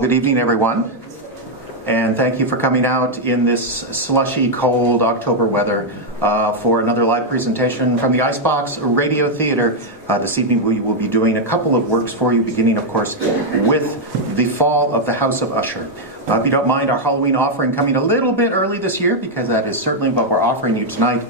good evening, everyone. And thank you for coming out in this slushy, cold October weather for another live presentation from the Icebox Radio Theater. This evening we will be doing a couple of works for you, beginning, of course, with The Fall of the House of Usher. If you don't mind our Halloween offering coming a little bit early this year, because that is certainly what we're offering you tonight,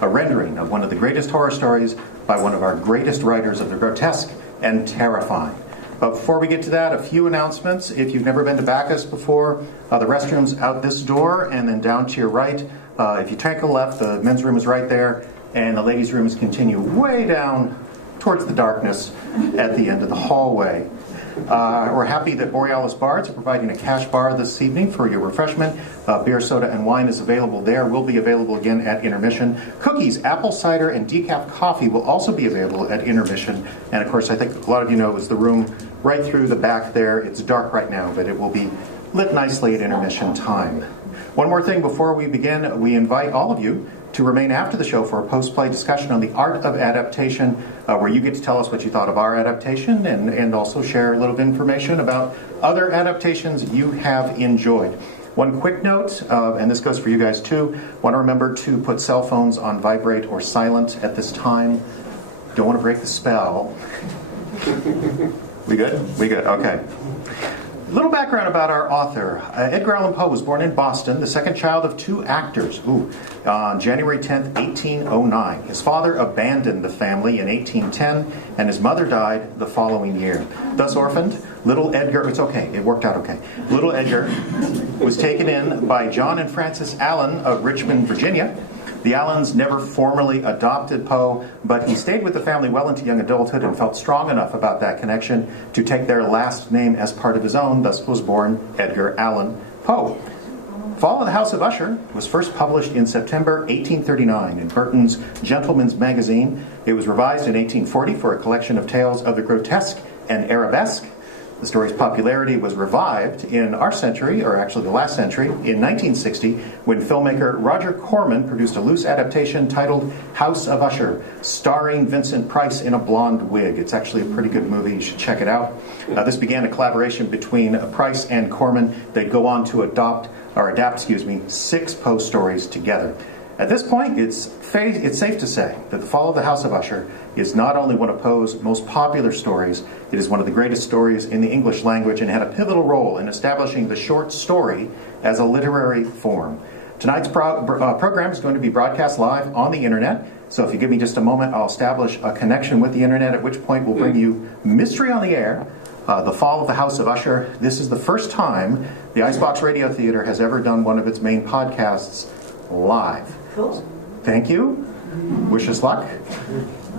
a rendering of one of the greatest horror stories by one of our greatest writers of the grotesque and terrifying. But before we get to that, a few announcements. If you've never been to Bacchus before, the restroom's out this door and then down to your right. If you take a left, the men's room is right there, and the ladies' rooms continue way down towards the darkness at the end of the hallway. We're happy that Borealis Bars are providing a cash bar this evening for your refreshment. Beer, soda, and wine is available there. Will be available again at intermission. Cookies, apple cider, and decaf coffee will also be available at intermission. And of course, I think a lot of you know is the room right through the back there. It's dark right now, but it will be lit nicely at intermission time. One more thing before we begin, we invite all of you to remain after the show for a post-play discussion on the art of adaptation, where you get to tell us what you thought of our adaptation and also share a little bit of information about other adaptations you have enjoyed. One quick note, and this goes for you guys too, want to remember to put cell phones on vibrate or silent at this time. Don't want to break the spell. We good? We good, okay. A little background about our author. Edgar Allan Poe was born in Boston, the second child of two actors, on January 10th, 1809. His father abandoned the family in 1810, and his mother died the following year. Thus orphaned, little Edgar, it's okay, it worked out okay. Little Edgar was taken in by John and Frances Allan of Richmond, Virginia. The Allans never formally adopted Poe, but he stayed with the family well into young adulthood and felt strong enough about that connection to take their last name as part of his own. Thus was born Edgar Allan Poe. Fall of the House of Usher was first published in September 1839 in Burton's Gentleman's Magazine. It was revised in 1840 for a collection of tales of the grotesque and arabesque. The story's popularity was revived in our century, or actually the last century, in 1960, when filmmaker Roger Corman produced a loose adaptation titled House of Usher, starring Vincent Price in a blonde wig. It's actually a pretty good movie. You should check it out. This began a collaboration between Price and Corman. They'd go on to adapt 6 Poe stories together. At this point, it's safe to say that The Fall of the House of Usher is not only one of Poe's most popular stories, it is one of the greatest stories in the English language and had a pivotal role in establishing the short story as a literary form. Tonight's program is going to be broadcast live on the internet, so if you give me just a moment, I'll establish a connection with the internet, at which point we'll bring you Mystery on the Air, The Fall of the House of Usher. This is the first time the Icebox Radio Theater has ever done one of its main podcasts live. Cool. Thank you. Wish us luck.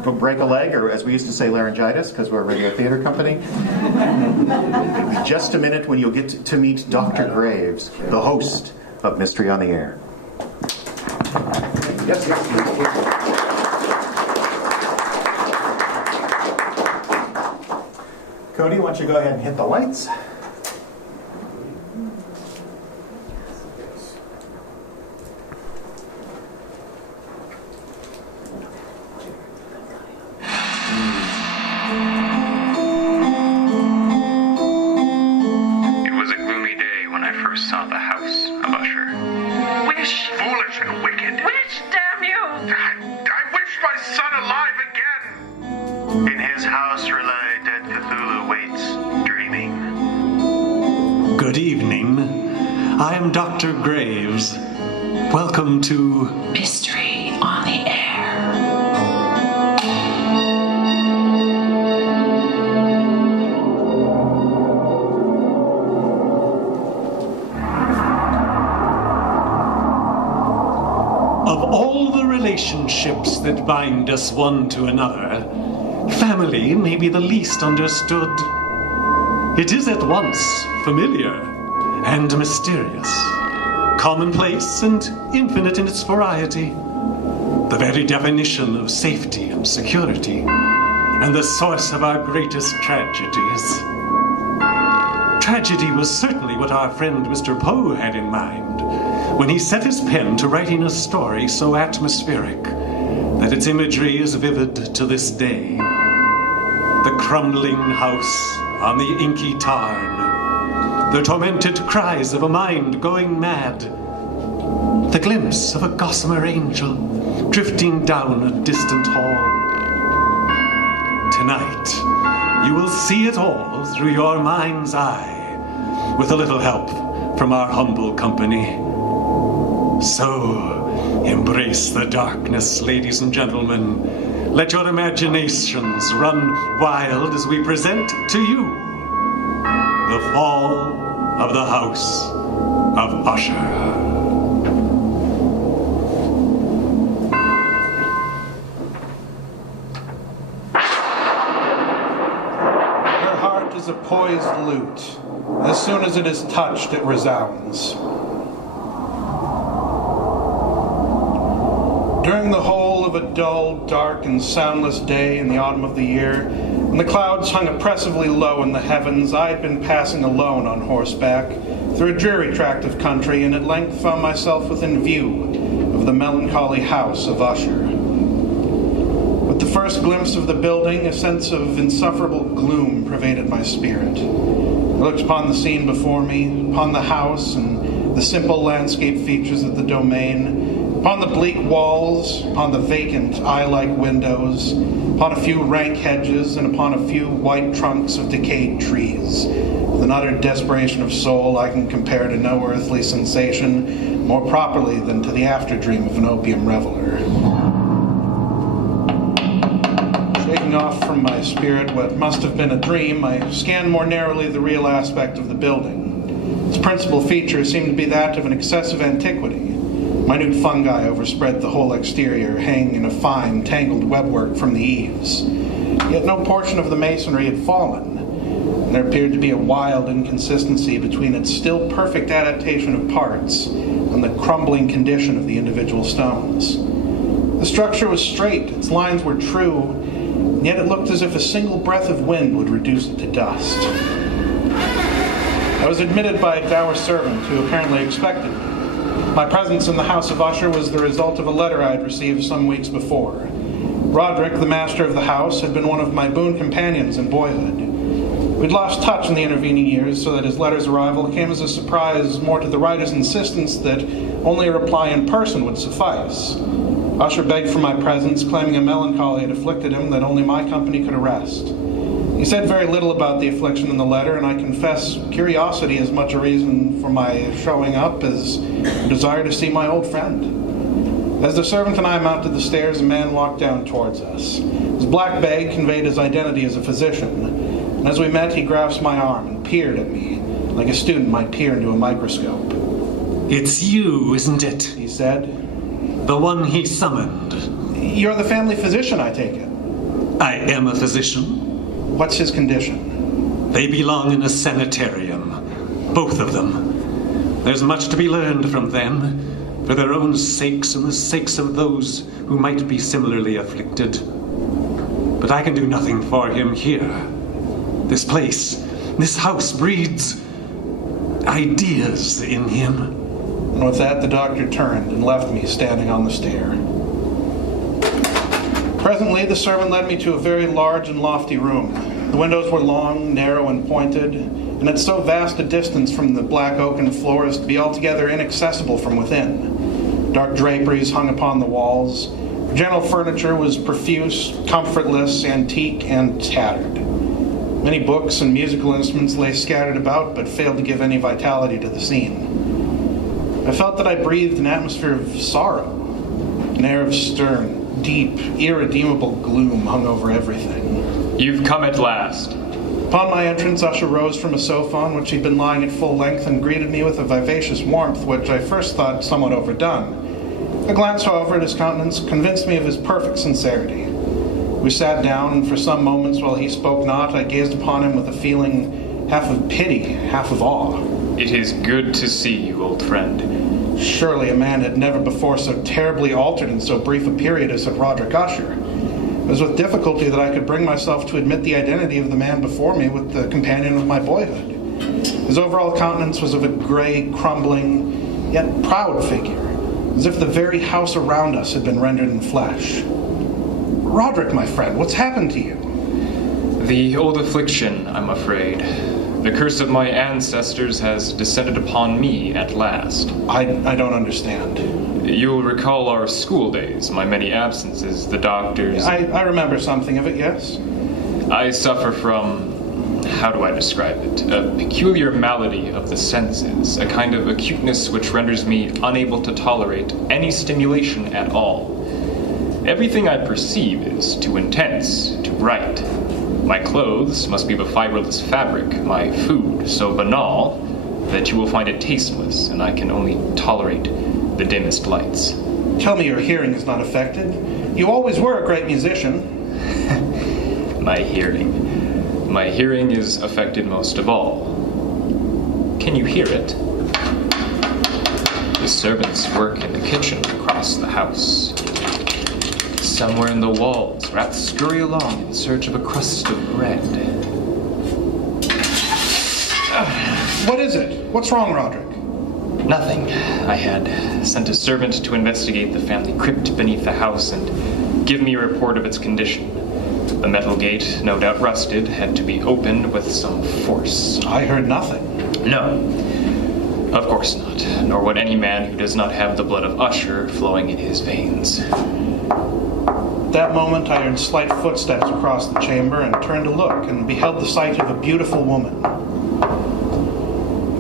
Don't break a leg, or as we used to say, laryngitis, because we're a radio theater company. It'll be just a minute when you'll get to meet Dr. Graves, the host of Mystery on the Air. Yes. Cody, why don't you go ahead and hit the lights? Dr. Graves. Welcome to Mystery on the Air. Of all the relationships that bind us one to another, family may be the least understood. It is at once familiar and mysterious, commonplace and infinite in its variety, the very definition of safety and security, and the source of our greatest tragedies. Tragedy was certainly what our friend Mr. Poe had in mind when he set his pen to writing a story so atmospheric that its imagery is vivid to this day. The crumbling house on the inky tarn, the tormented cries of a mind going mad, the glimpse of a gossamer angel drifting down a distant hall. Tonight, you will see it all through your mind's eye, with a little help from our humble company. So, embrace the darkness, ladies and gentlemen. Let your imaginations run wild as we present to you the fall of the House of Usher. Is a poised lute. As soon as it is touched, it resounds. During the whole of a dull, dark, and soundless day in the autumn of the year, when the clouds hung oppressively low in the heavens, I had been passing alone on horseback through a dreary tract of country, and at length found myself within view of the melancholy house of Usher. With the first glimpse of the building, a sense of insufferable gloom pervaded my spirit. I looked upon the scene before me, upon the house and the simple landscape features of the domain, upon the bleak walls, upon the vacant eye-like windows, upon a few rank hedges, and upon a few white trunks of decayed trees. With an utter desperation of soul I can compare to no earthly sensation more properly than to the after-dream of an opium reveler. Shaking off from my spirit what must have been a dream, I scanned more narrowly the real aspect of the building. Its principal feature seemed to be that of an excessive antiquity. Minute fungi overspread the whole exterior, hanging in a fine, tangled webwork from the eaves. Yet no portion of the masonry had fallen, and there appeared to be a wild inconsistency between its still perfect adaptation of parts and the crumbling condition of the individual stones. The structure was straight, its lines were true, and yet it looked as if a single breath of wind would reduce it to dust. I was admitted by a dour servant who apparently expected me. My presence in the house of Usher was the result of a letter I had received some weeks before. Roderick, the master of the house, had been one of my boon companions in boyhood. We'd lost touch in the intervening years, so that his letter's arrival came as a surprise more to the writer's insistence that only a reply in person would suffice. Usher begged for my presence, claiming a melancholy had afflicted him that only my company could arrest. He said very little about the affliction in the letter, and I confess curiosity is much a reason for my showing up as a desire to see my old friend. As the servant and I mounted the stairs, a man walked down towards us. His black bag conveyed his identity as a physician, and as we met, he grasped my arm and peered at me like a student might peer into a microscope. It's you, isn't it? He said. The one he summoned. You're the family physician, I take it. I am a physician. What's his condition? They belong in a sanitarium. Both of them. There's much to be learned from them, for their own sakes and the sakes of those who might be similarly afflicted. But I can do nothing for him here. This place, this house breeds ideas in him. And with that, the doctor turned and left me standing on the stair. Presently, the servant led me to a very large and lofty room. The windows were long, narrow, and pointed, and at so vast a distance from the black oaken floor as to be altogether inaccessible from within. Dark draperies hung upon the walls. General furniture was profuse, comfortless, antique, and tattered. Many books and musical instruments lay scattered about, but failed to give any vitality to the scene. I felt that I breathed an atmosphere of sorrow. An air of stern, deep, irredeemable gloom hung over everything. You've come at last. Upon my entrance, Usher rose from a sofa on which he'd been lying at full length and greeted me with a vivacious warmth which I first thought somewhat overdone. A glance, however, at his countenance convinced me of his perfect sincerity. We sat down, and for some moments while he spoke not, I gazed upon him with a feeling half of pity, half of awe. It is good to see you, old friend. Surely a man had never before so terribly altered in so brief a period as had Roderick Usher. It was with difficulty that I could bring myself to admit the identity of the man before me with the companion of my boyhood. His overall countenance was of a gray, crumbling, yet proud figure, as if the very house around us had been rendered in flesh. Roderick, my friend, what's happened to you? The old affliction, I'm afraid. The curse of my ancestors has descended upon me at last. I don't understand. You'll recall our school days, my many absences, the doctors... I remember something of it, yes. I suffer from, how do I describe it? A peculiar malady of the senses, a kind of acuteness which renders me unable to tolerate any stimulation at all. Everything I perceive is too intense, too bright. My clothes must be of a fiberless fabric, my food so banal that you will find it tasteless, and I can only tolerate the dimmest lights. Tell me your hearing is not affected. You always were a great musician. My hearing is affected most of all. Can you hear it? The servants work in the kitchen across the house. Somewhere in the walls, rats scurry along in search of a crust of bread. What is it? What's wrong, Roderick? Nothing. I had sent a servant to investigate the family crypt beneath the house and give me a report of its condition. The metal gate, no doubt rusted, had to be opened with some force. I heard nothing. No, of course not. Nor would any man who does not have the blood of Usher flowing in his veins. At that moment, I heard slight footsteps across the chamber and turned to look and beheld the sight of a beautiful woman.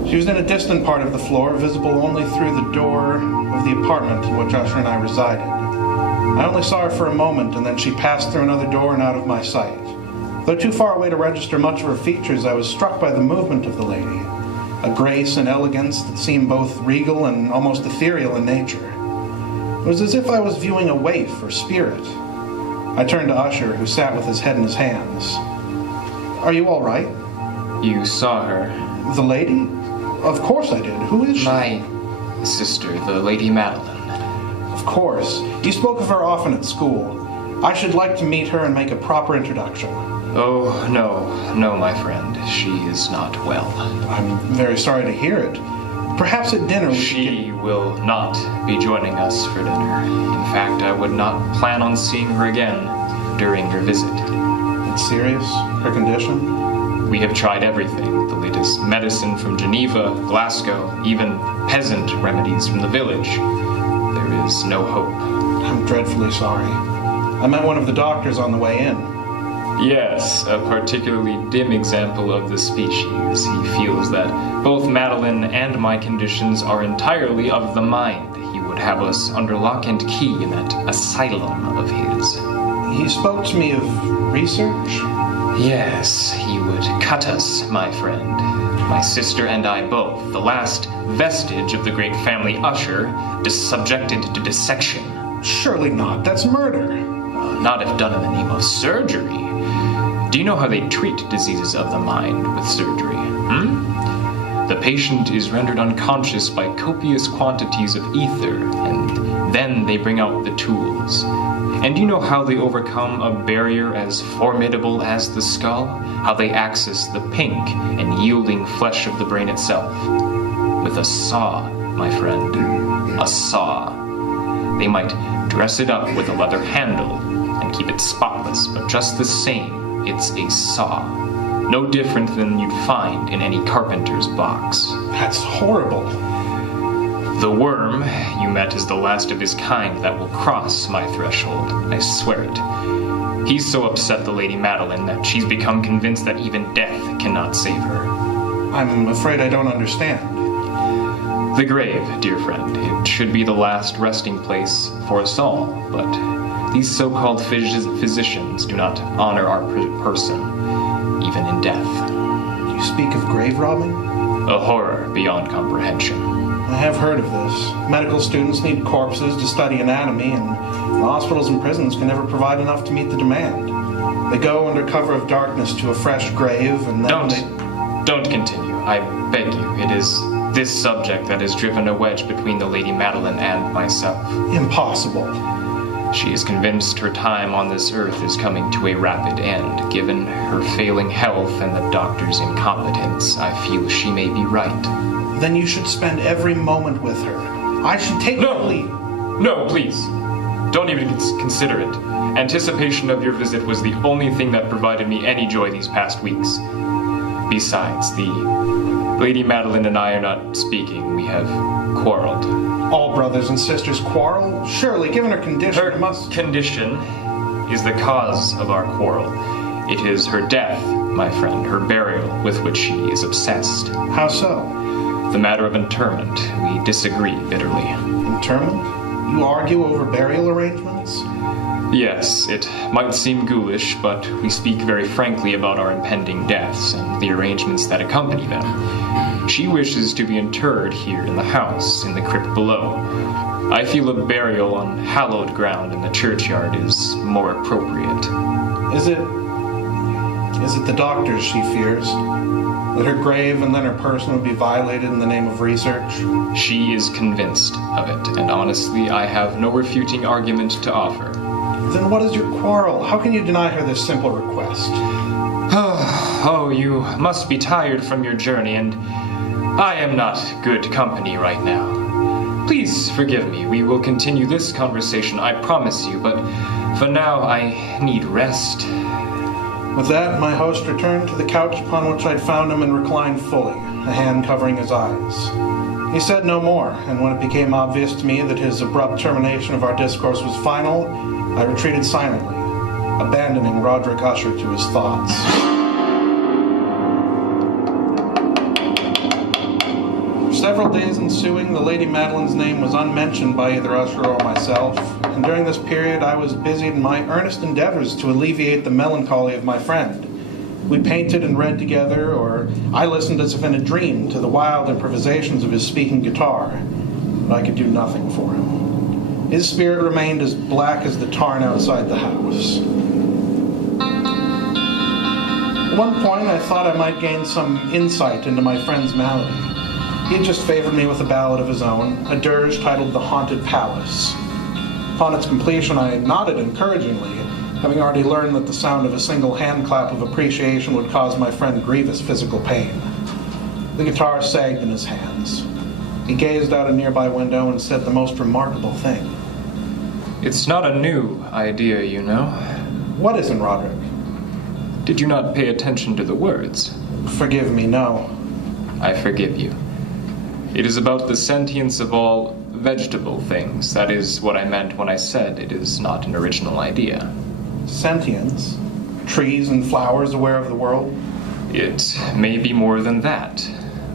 She was in a distant part of the floor, visible only through the door of the apartment in which Usher and I resided. I only saw her for a moment, and then she passed through another door and out of my sight. Though too far away to register much of her features, I was struck by the movement of the lady, a grace and elegance that seemed both regal and almost ethereal in nature. It was as if I was viewing a waif or spirit. I turned to Usher, who sat with his head in his hands. Are you all right? You saw her? The lady? Of course I did. Who is she? My sister, the Lady Madeline. Of course. You spoke of her often at school. I should like to meet her and make a proper introduction. Oh, no, my friend. She is not well. I'm very sorry to hear it. Perhaps at dinner we She will not be joining us for dinner. In fact, I would not plan on seeing her again during your visit. It's serious? Her condition? We have tried everything. The latest medicine from Geneva, Glasgow, even peasant remedies from the village. There is no hope. I'm dreadfully sorry. I met one of the doctors on the way in. Yes, a particularly dim example of the species. He feels that both Madeline and my conditions are entirely of the mind. He would have us under lock and key in that asylum of his. He spoke to me of research? Yes, he would cut us, my friend. My sister and I both, the last vestige of the great family Usher, subjected to dissection. Surely not. That's murder. Not if done in the name of surgery. Do you know how they treat diseases of the mind with surgery? The patient is rendered unconscious by copious quantities of ether, and then they bring out the tools. And do you know how they overcome a barrier as formidable as the skull? How they access the pink and yielding flesh of the brain itself? With a saw, my friend. A saw. They might dress it up with a leather handle and keep it spotless, but just the same, it's a saw. No different than you'd find in any carpenter's box. That's horrible. The worm you met is the last of his kind that will cross my threshold. I swear it. He's so upset the Lady Madeline that she's become convinced that even death cannot save her. I'm afraid I don't understand. The grave, dear friend. It should be the last resting place for us all, but these so-called physicians do not honor our person, even in death. You speak of grave robbing? A horror beyond comprehension. I have heard of this. Medical students need corpses to study anatomy, and the hospitals and prisons can never provide enough to meet the demand. They go under cover of darkness to a fresh grave, and then Don't continue. I beg you. It is this subject that has driven a wedge between the Lady Madeline and myself. Impossible. She is convinced her time on this earth is coming to a rapid end. Given her failing health and the doctor's incompetence, I feel she may be right. Then you should spend every moment with her. I should take No! leave. No, please. Don't even consider it. Anticipation of your visit was the only thing that provided me any joy these past weeks. Besides, the Lady Madeline and I are not speaking. We have quarreled. All brothers and sisters quarrel? Surely, given her condition, Her it must... condition is the cause of our quarrel. It is her death, my friend, her burial, with which she is obsessed. How so? The matter of interment, we disagree bitterly. Interment? You argue over burial arrangements? Yes, it might seem ghoulish, but we speak very frankly about our impending deaths and the arrangements that accompany them. She wishes to be interred here in the house, in the crypt below. I feel a burial on hallowed ground in the churchyard is more appropriate. Is it the doctors she fears? That her grave and then her person would be violated in the name of research? She is convinced of it, and honestly, I have no refuting argument to offer. Then what is your quarrel? How can you deny her this simple request? Oh, you must be tired from your journey, and I am not good company right now. Please forgive me. We will continue this conversation, I promise you, but for now I need rest. With that, my host returned to the couch upon which I'd found him and reclined fully, a hand covering his eyes. He said no more, and when it became obvious to me that his abrupt termination of our discourse was final, I retreated silently, abandoning Roderick Usher to his thoughts. For several days ensuing, the Lady Madeline's name was unmentioned by either Usher or myself, and during this period I was busied in my earnest endeavors to alleviate the melancholy of my friend. We painted and read together, or I listened as if in a dream to the wild improvisations of his speaking guitar, but I could do nothing for him. His spirit remained as black as the tarn outside the house. At one point, I thought I might gain some insight into my friend's malady. He had just favored me with a ballad of his own, a dirge titled The Haunted Palace. Upon its completion, I nodded encouragingly, having already learned that the sound of a single hand clap of appreciation would cause my friend grievous physical pain. The guitar sagged in his hands. He gazed out a nearby window and said the most remarkable thing. It's not a new idea, you know. What isn't, Roderick? Did you not pay attention to the words? Forgive me, no. I forgive you. It is about the sentience of all vegetable things. That is what I meant when I said it is not an original idea. Sentience? Trees and flowers aware of the world? It may be more than that.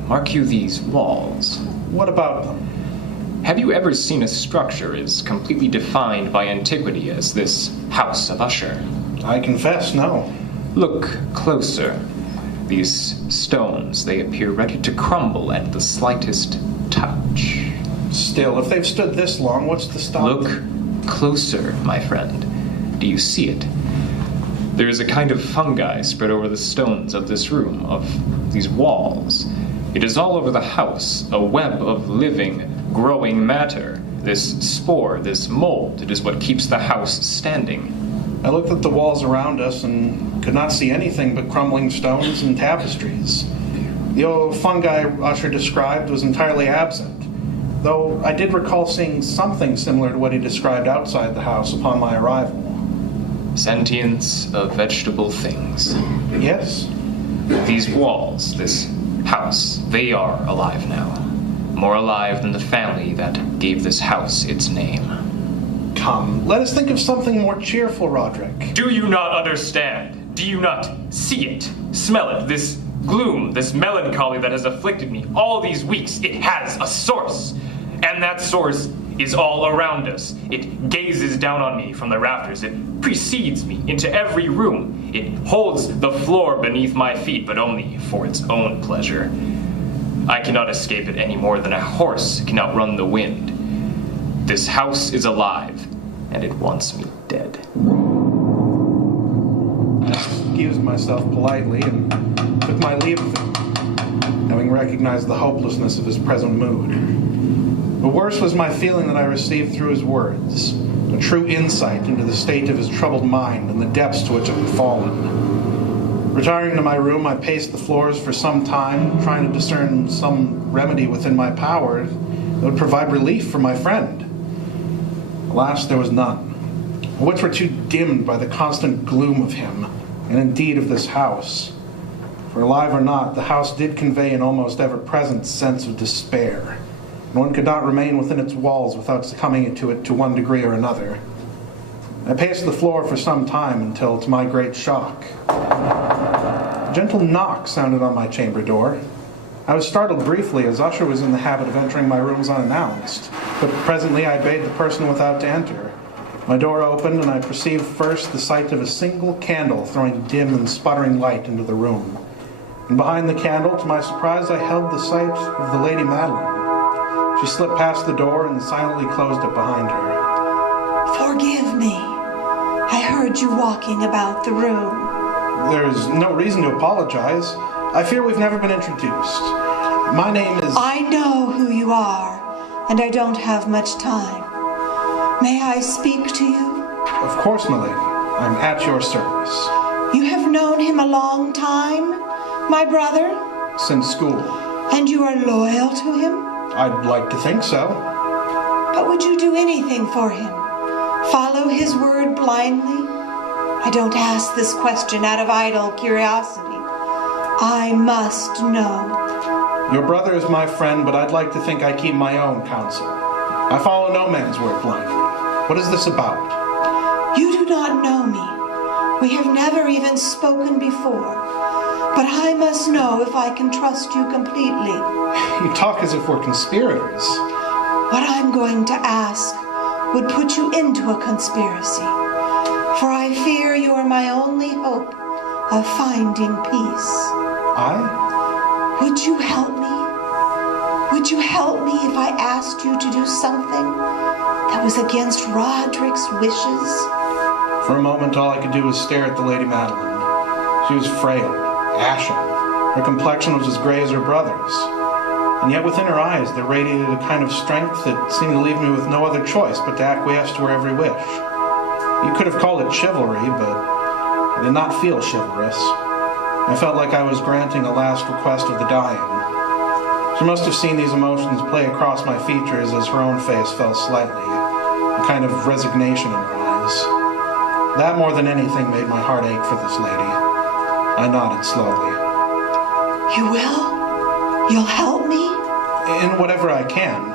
Mark you these walls. What about them? Have you ever seen a structure as completely defined by antiquity as this House of Usher? I confess, no. Look closer. These stones, they appear ready to crumble at the slightest touch. Still, if they've stood this long, what's to stop? Look closer, my friend. Do you see it? There is a kind of fungi spread over the stones of this room, of these walls. It is all over the house, a web of living, growing matter. This spore, this mold, it is what keeps the house standing. I looked at the walls around us and could not see anything but crumbling stones and tapestries. The old fungi Usher described was entirely absent, though I did recall seeing something similar to what he described outside the house upon my arrival. Sentience of vegetable things. Yes? These walls, this house, they are alive now. More alive than the family that gave this house its name. Come, let us think of something more cheerful, Roderick. Do you not understand? Do you not see it? Smell it? This gloom, this melancholy that has afflicted me all these weeks, it has a source. And that source is all around us. It gazes down on me from the rafters. It precedes me into every room. It holds the floor beneath my feet, but only for its own pleasure. I cannot escape it any more than a horse can outrun the wind. This house is alive, and it wants me dead. I excused myself politely and took my leave of him, having recognized the hopelessness of his present mood. But worse was my feeling that I received through his words, a true insight into the state of his troubled mind and the depths to which it had fallen. Retiring to my room, I paced the floors for some time, trying to discern some remedy within my power that would provide relief for my friend. Alas, there was none. My wits were too dimmed by the constant gloom of him, and indeed of this house. For alive or not, the house did convey an almost ever-present sense of despair, and one could not remain within its walls without succumbing into it to one degree or another. I paced the floor for some time until, to my great shock, a gentle knock sounded on my chamber door. I was startled briefly, as Usher was in the habit of entering my rooms unannounced, but presently I bade the person without to enter. My door opened, and I perceived first the sight of a single candle throwing dim and sputtering light into the room. And behind the candle, to my surprise, I held the sight of the Lady Madeline. She slipped past the door and silently closed it behind her. Forgive me. I heard you walking about the room. There's no reason to apologize. I fear we've never been introduced. My name is... I know who you are, and I don't have much time. May I speak to you? Of course, my lady. I'm at your service. You have known him a long time, my brother? Since school. And you are loyal to him? I'd like to think so. But would you do anything for him? Follow his word blindly? I don't ask this question out of idle curiosity. I must know. Your brother is my friend, but I'd like to think I keep my own counsel. I follow no man's word blindly. What is this about? You do not know me. We have never even spoken before. But I must know if I can trust you completely. You talk as if we're conspirators. What I'm going to ask would put you into a conspiracy. For I fear you are my only hope of finding peace. I? Would you help me? Would you help me if I asked you to do something that was against Roderick's wishes? For a moment, all I could do was stare at the Lady Madeline. She was frail, ashen. Her complexion was as gray as her brother's. And yet within her eyes there radiated a kind of strength that seemed to leave me with no other choice but to acquiesce to her every wish. You could have called it chivalry, but I did not feel chivalrous. I felt like I was granting a last request of the dying. She must have seen these emotions play across my features as her own face fell slightly, a kind of resignation in her eyes. That more than anything made my heart ache for this lady. I nodded slowly. You will? You'll help me? In whatever I can.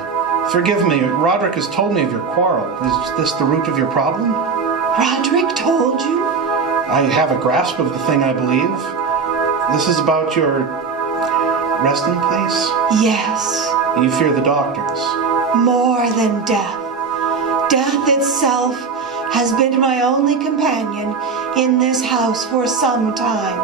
Forgive me, Roderick has told me of your quarrel. Is this the root of your problem? Roderick told you? I have a grasp of the thing, I believe. This is about your resting place? Yes. You fear the doctors? More than death. Death itself has been my only companion in this house for some time.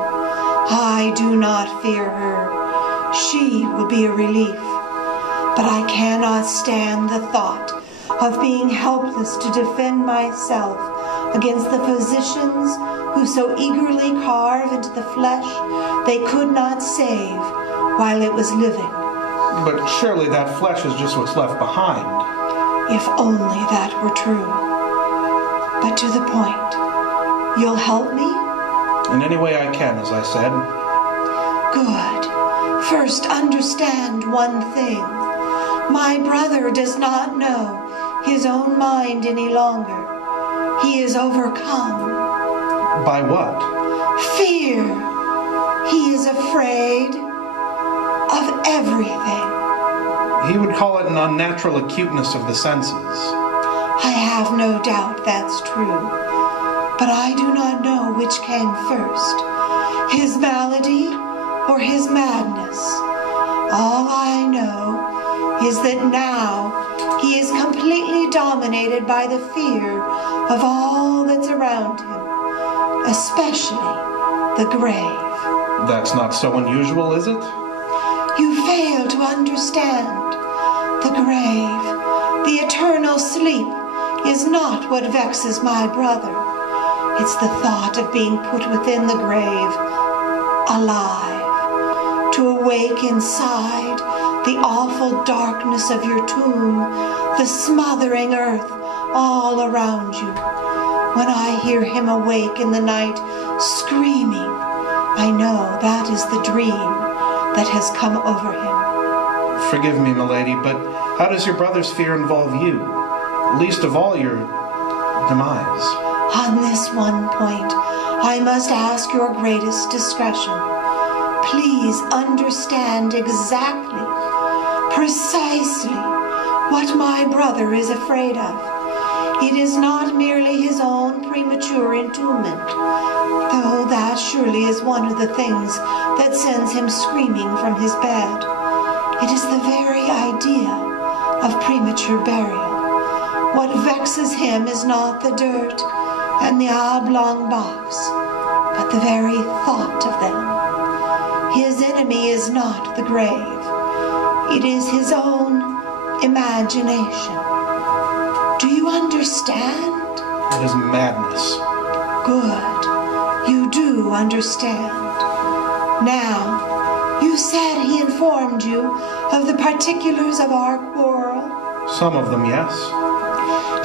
I do not fear her. She will be a relief. But I cannot stand the thought of being helpless to defend myself against the physicians who so eagerly carve into the flesh they could not save while it was living. But surely that flesh is just what's left behind. If only that were true. But to the point. You'll help me? In any way I can, as I said. Good. First, understand one thing. My brother does not know his own mind any longer. He is overcome. By what? Fear. He is afraid of everything. He would call it an unnatural acuteness of the senses. I have no doubt that's true. But I do not know which came first, his malady or his madness. All I know is that now he is completely dominated by the fear of all that's around him, especially the grave. That's not so unusual, is it? You fail to understand. The grave, the eternal sleep, is not what vexes my brother. It's the thought of being put within the grave, alive, to awake inside the awful darkness of your tomb, the smothering earth all around you. When I hear him awake in the night, screaming, I know that is the dream that has come over him. Forgive me, milady, but how does your brother's fear involve you? least of all your demise. On this one point, I must ask your greatest discretion. Please understand exactly, precisely, what my brother is afraid of. It is not merely his own premature entombment, though that surely is one of the things that sends him screaming from his bed. It is the very idea of premature burial. What vexes him is not the dirt and the oblong box, but the very thought of them. His enemy is not the grave. It is his own imagination. Do you understand? It is madness. Good. You do understand. Now, you said he informed you of the particulars of our quarrel. Some of them, yes.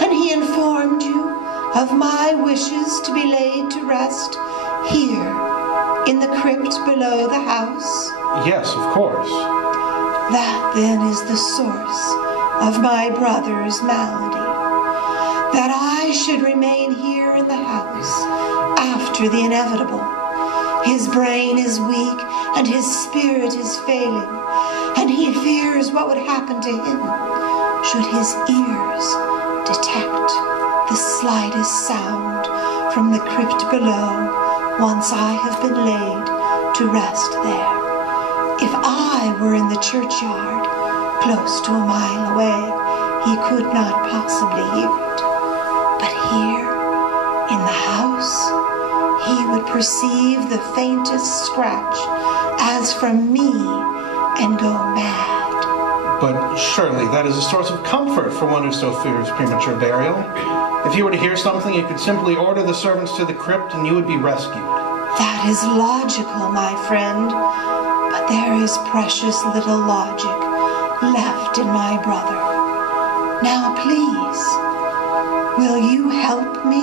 And he informed you of my wishes to be laid to rest here, in the crypt below the house. Yes, of course. That then is the source of my brother's malady. That I should remain here in the house after the inevitable. His brain is weak and his spirit is failing, and he fears what would happen to him should his ears detect the slightest sound from the crypt below once I have been laid to rest there. If I were in the churchyard, close to a mile away, he could not possibly hear it. But here, in the house, he would perceive the faintest scratch as from me and go mad. But surely that is a source of comfort for one who so fears premature burial. If you were to hear something, you could simply order the servants to the crypt and you would be rescued. That is logical, my friend, but there is precious little logic left in my brother. Now, please, will you help me?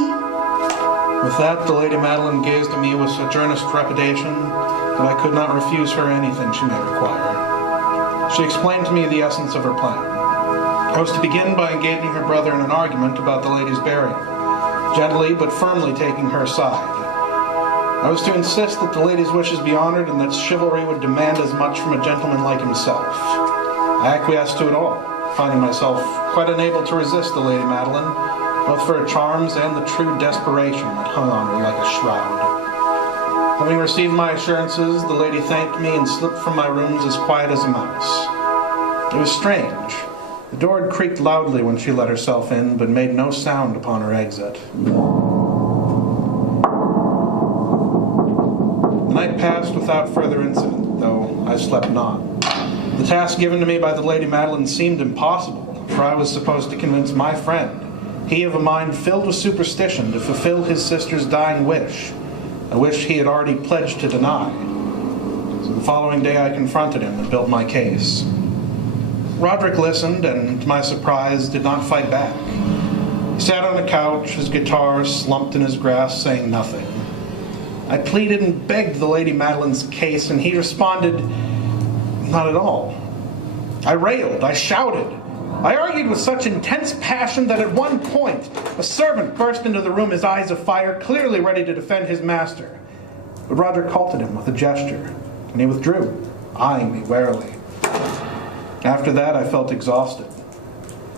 With that, the Lady Madeline gazed at me with such earnest trepidation that I could not refuse her anything she may require. She explained to me the essence of her plan. I was to begin by engaging her brother in an argument about the lady's burial, gently but firmly taking her side. I was to insist that the lady's wishes be honored and that chivalry would demand as much from a gentleman like himself. I acquiesced to it all, finding myself quite unable to resist the Lady Madeline, both for her charms and the true desperation that hung on her like a shroud. Having received my assurances, the lady thanked me and slipped from my rooms as quiet as a mouse. It was strange. The door had creaked loudly when she let herself in, but made no sound upon her exit. The night passed without further incident, though I slept not. The task given to me by the Lady Madeline seemed impossible, for I was supposed to convince my friend, he of a mind filled with superstition, to fulfill his sister's dying wish, a wish he had already pledged to deny. So the following day I confronted him and built my case. Roderick listened, and to my surprise, did not fight back. He sat on a couch, his guitar slumped in his grasp, saying nothing. I pleaded and begged the Lady Madeline's case, and he responded, not at all. I railed, I shouted. I argued with such intense passion that at one point, a servant burst into the room, his eyes afire, clearly ready to defend his master. But Roderick halted him with a gesture, and he withdrew, eyeing me warily. After that, I felt exhausted.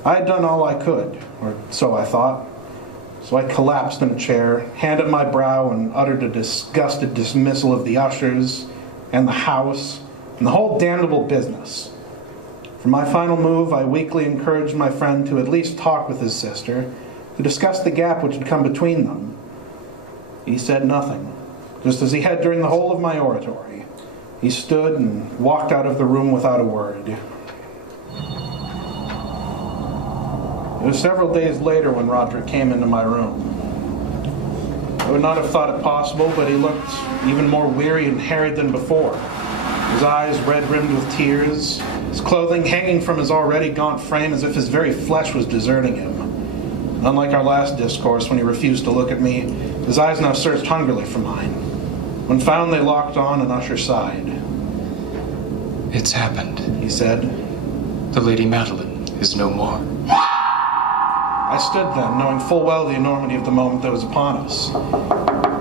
I had done all I could, or so I thought. So I collapsed in a chair, hand at my brow, and uttered a disgusted dismissal of the Ushers, and the house, and the whole damnable business. For my final move, I weakly encouraged my friend to at least talk with his sister, to discuss the gap which had come between them. He said nothing, just as he had during the whole of my oratory. He stood and walked out of the room without a word. It was several days later when Roderick came into my room. I would not have thought it possible, but he looked even more weary and harried than before. His eyes red-rimmed with tears, his clothing hanging from his already gaunt frame as if his very flesh was deserting him. Unlike our last discourse, when he refused to look at me, his eyes now searched hungrily for mine. When found, they locked on, and Usher sighed. It's happened, He said, The Lady Madeline is no more. I stood then, knowing full well the enormity of the moment that was upon us.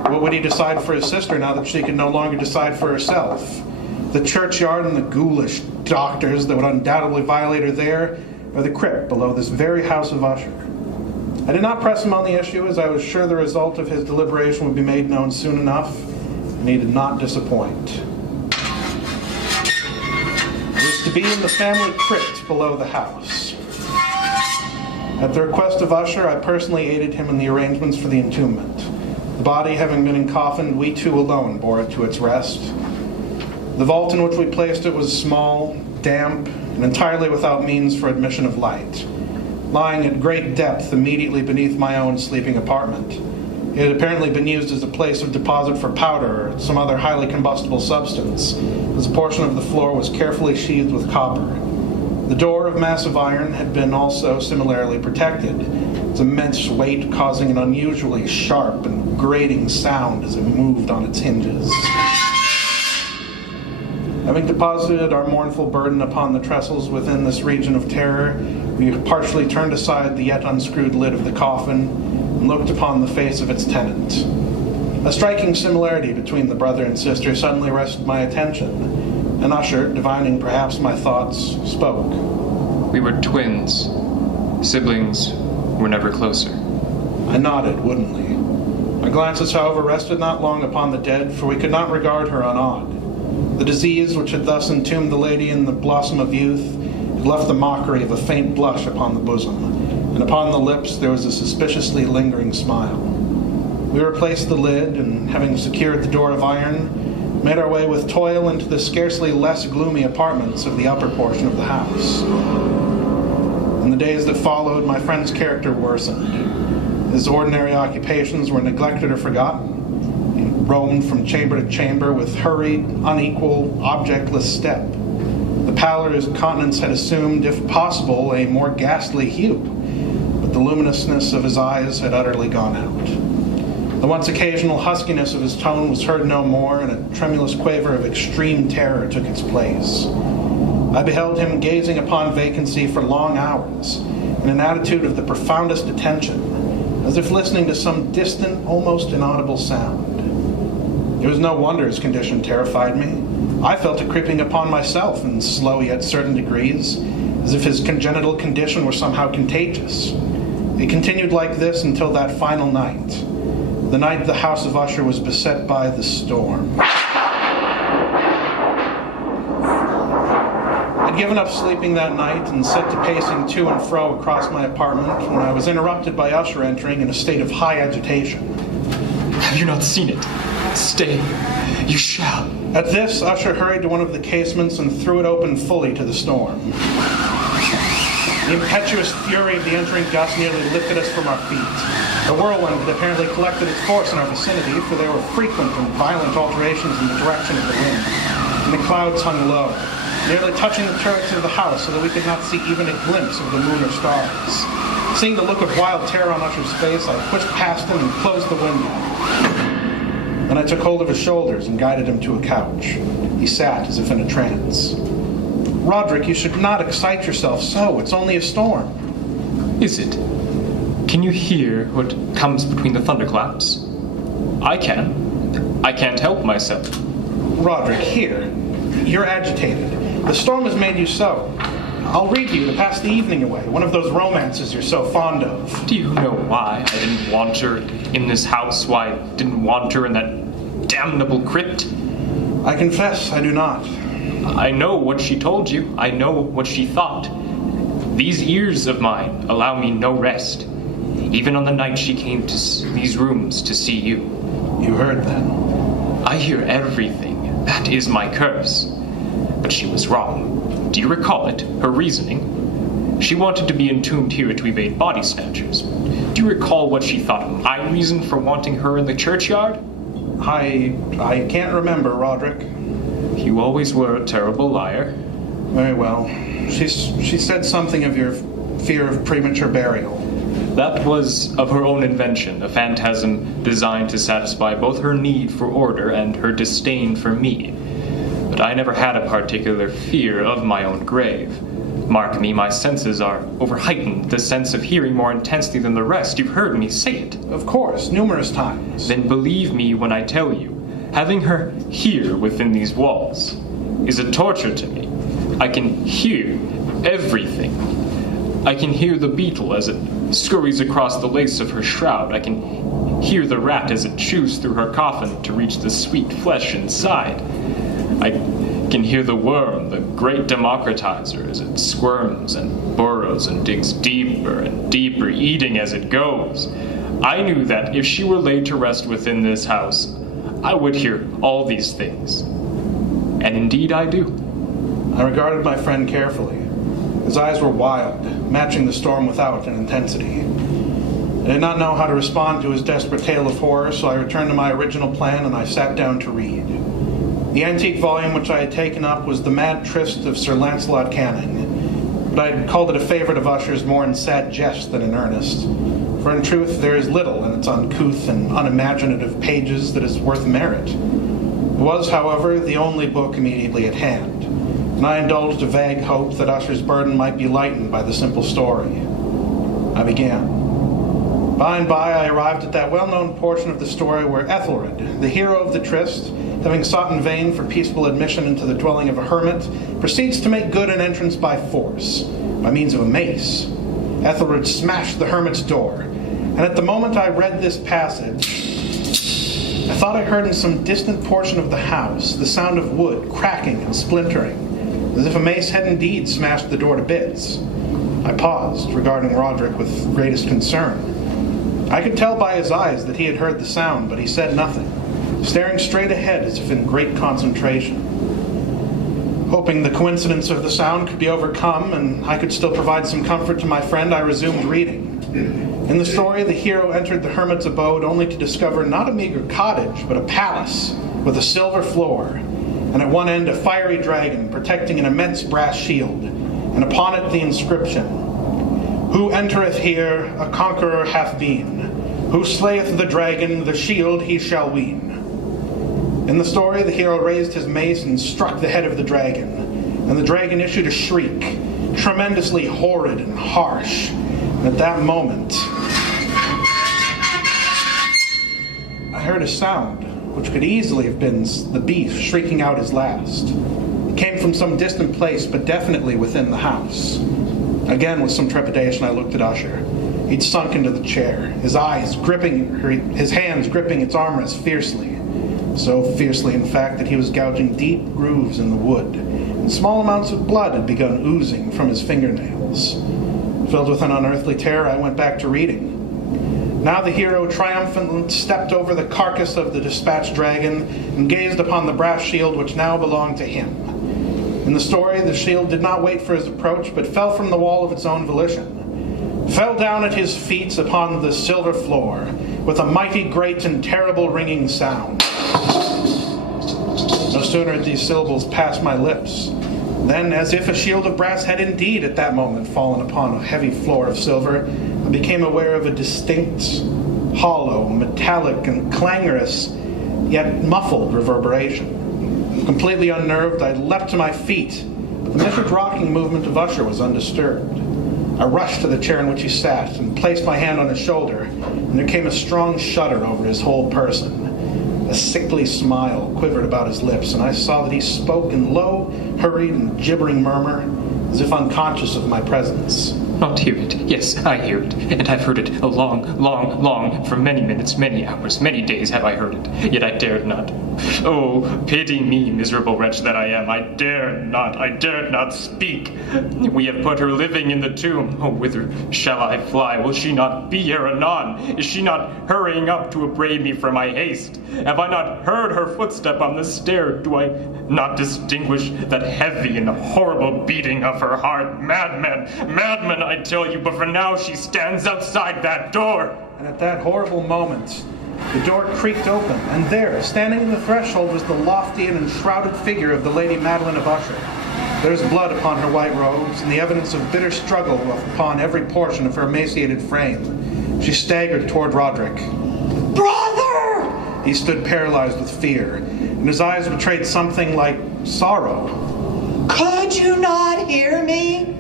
What would he decide for his sister now that she could no longer decide for herself? The churchyard and the ghoulish doctors that would undoubtedly violate her there, or the crypt below this very house of Usher? I did not press him on the issue, as I was sure the result of his deliberation would be made known soon enough, and he did not disappoint. It was to be in the family crypt below the house. At the request of Usher, I personally aided him in the arrangements for the entombment. The body having been encoffined, we two alone bore it to its rest. The vault in which we placed it was small, damp, and entirely without means for admission of light. Lying at great depth immediately beneath my own sleeping apartment, it had apparently been used as a place of deposit for powder or some other highly combustible substance, as a portion of the floor was carefully sheathed with copper. The door of massive iron had been also similarly protected, its immense weight causing an unusually sharp and grating sound as it moved on its hinges. Having deposited our mournful burden upon the trestles within this region of terror, we partially turned aside the yet unscrewed lid of the coffin and looked upon the face of its tenant. A striking similarity between the brother and sister suddenly arrested my attention, and Usher, divining perhaps my thoughts, spoke. We were twins. Siblings were never closer. I nodded woodenly. Our glances, however, rested not long upon the dead, for we could not regard her unawed. The disease which had thus entombed the lady in the blossom of youth had left the mockery of a faint blush upon the bosom, and upon the lips there was a suspiciously lingering smile. We replaced the lid, and having secured the door of iron, made our way with toil into the scarcely less gloomy apartments of the upper portion of the house. In the days that followed, my friend's character worsened. His ordinary occupations were neglected or forgotten. He roamed from chamber to chamber with hurried, unequal, objectless step. The pallor of his countenance had assumed, if possible, a more ghastly hue, but the luminousness of his eyes had utterly gone out. The once occasional huskiness of his tone was heard no more, and a tremulous quaver of extreme terror took its place. I beheld him gazing upon vacancy for long hours, in an attitude of the profoundest attention, as if listening to some distant, almost inaudible sound. It was no wonder his condition terrified me. I felt it creeping upon myself in slow yet certain degrees, as if his congenital condition were somehow contagious. It continued like this until that final night, the night the house of Usher was beset by the storm. I'd given up sleeping that night and set to pacing to and fro across my apartment when I was interrupted by Usher entering in a state of high agitation. Have you not seen it? Stay. You shall. At this, Usher hurried to one of the casements and threw it open fully to the storm. The impetuous fury of the entering gust nearly lifted us from our feet. The whirlwind had apparently collected its force in our vicinity, for there were frequent and violent alterations in the direction of the wind, and the clouds hung low, nearly touching the turrets of the house so that we could not see even a glimpse of the moon or stars. Seeing the look of wild terror on Usher's face, I pushed past him and closed the window. Then I took hold of his shoulders and guided him to a couch. He sat as if in a trance. Roderick, you should not excite yourself so. It's only a storm. Is it? Can you hear what comes between the thunderclaps? I can. I can't help myself. Roderick, here. You're agitated. The storm has made you so. I'll read to you to pass the evening away, one of those romances you're so fond of. Do you know why I didn't want her in this house? Why I didn't want her in that damnable crypt? I confess I do not. I know what she told you. I know what she thought. These ears of mine allow me no rest, even on the night she came to these rooms to see you. You heard then? I hear everything. That is my curse. But she was wrong. Do you recall it? Her reasoning? She wanted to be entombed here to evade body snatchers. Do you recall what she thought of my reason for wanting her in the churchyard? I can't remember, Roderick. You always were a terrible liar. Very well. She said something of your fear of premature burial. That was of her own invention, a phantasm designed to satisfy both her need for order and her disdain for me. But I never had a particular fear of my own grave. Mark me, my senses are overheightened, the sense of hearing more intensely than the rest. You've heard me say it. Of course, numerous times. Then believe me when I tell you, having her here within these walls is a torture to me. I can hear everything. I can hear the beetle as it scurries across the lace of her shroud. I can hear the rat as it chews through her coffin to reach the sweet flesh inside. I can hear the worm, the great democratizer, as it squirms and burrows and digs deeper and deeper, eating as it goes. I knew that if she were laid to rest within this house, I would hear all these things. And indeed I do. I regarded my friend carefully. His eyes were wild, matching the storm without in intensity. I did not know how to respond to his desperate tale of horror, so I returned to my original plan and I sat down to read. The antique volume which I had taken up was The Mad Tryst of Sir Lancelot Canning, but I had called it a favorite of Usher's more in sad jest than in earnest. For in truth, there is little in its uncouth and unimaginative pages that is worth merit. It was, however, the only book immediately at hand, and I indulged a vague hope that Usher's burden might be lightened by the simple story. I began. By and by, I arrived at that well-known portion of the story where Ethelred, the hero of the tryst, having sought in vain for peaceful admission into the dwelling of a hermit, proceeds to make good an entrance by force, by means of a mace. Ethelred smashed the hermit's door, and at the moment I read this passage, I thought I heard in some distant portion of the house the sound of wood cracking and splintering, as if a mace had indeed smashed the door to bits. I paused, regarding Roderick with greatest concern. I could tell by his eyes that he had heard the sound, but he said nothing, staring straight ahead as if in great concentration. Hoping the coincidence of the sound could be overcome and I could still provide some comfort to my friend, I resumed reading. In the story, the hero entered the hermit's abode only to discover not a meager cottage, but a palace with a silver floor, and at one end a fiery dragon protecting an immense brass shield, and upon it the inscription, "Who entereth here, a conqueror hath been. Who slayeth the dragon, the shield he shall wean." In the story, the hero raised his mace and struck the head of the dragon, and the dragon issued a shriek, tremendously horrid and harsh. And at that moment, I heard a sound which could easily have been the beast shrieking out his last. It came from some distant place, but definitely within the house. Again, with some trepidation, I looked at Usher. He'd sunk into the chair, his hands gripping its armrest fiercely. So fiercely, in fact, that he was gouging deep grooves in the wood, and small amounts of blood had begun oozing from his fingernails. Filled with an unearthly terror, I went back to reading. Now the hero triumphantly stepped over the carcass of the dispatched dragon and gazed upon the brass shield which now belonged to him. In the story, the shield did not wait for his approach, but fell from the wall of its own volition, fell down at his feet upon the silver floor, with a mighty, great, and terrible ringing sound. No sooner had these syllables passed my lips, then, as if a shield of brass had indeed at that moment fallen upon a heavy floor of silver, I became aware of a distinct, hollow, metallic, and clangorous, yet muffled reverberation. Completely unnerved, I leapt to my feet, but the measured rocking movement of Usher was undisturbed. I rushed to the chair in which he sat and placed my hand on his shoulder, and there came a strong shudder over his whole person. A sickly smile quivered about his lips, and I saw that he spoke in low, hurried, and gibbering murmur, as if unconscious of my presence. Not hear it. Yes, I hear it. And I've heard it long, for many minutes, many hours, many days have I heard it. Yet I dared not. Oh, pity me, miserable wretch that I am. I dared not speak. We have put her living in the tomb. Oh, whither shall I fly? Will she not be here anon? Is she not hurrying up to upbraid me for my haste? Have I not heard her footstep on the stair? Do I not distinguish that heavy and horrible beating of her heart? Madman, I tell you, but for now she stands outside that door. And at that horrible moment, the door creaked open, and there, standing in the threshold, was the lofty and enshrouded figure of the Lady Madeline of Usher. There was blood upon her white robes, and the evidence of bitter struggle upon every portion of her emaciated frame. She staggered toward Roderick. Brother! He stood paralyzed with fear, and his eyes betrayed something like sorrow. Could you not hear me?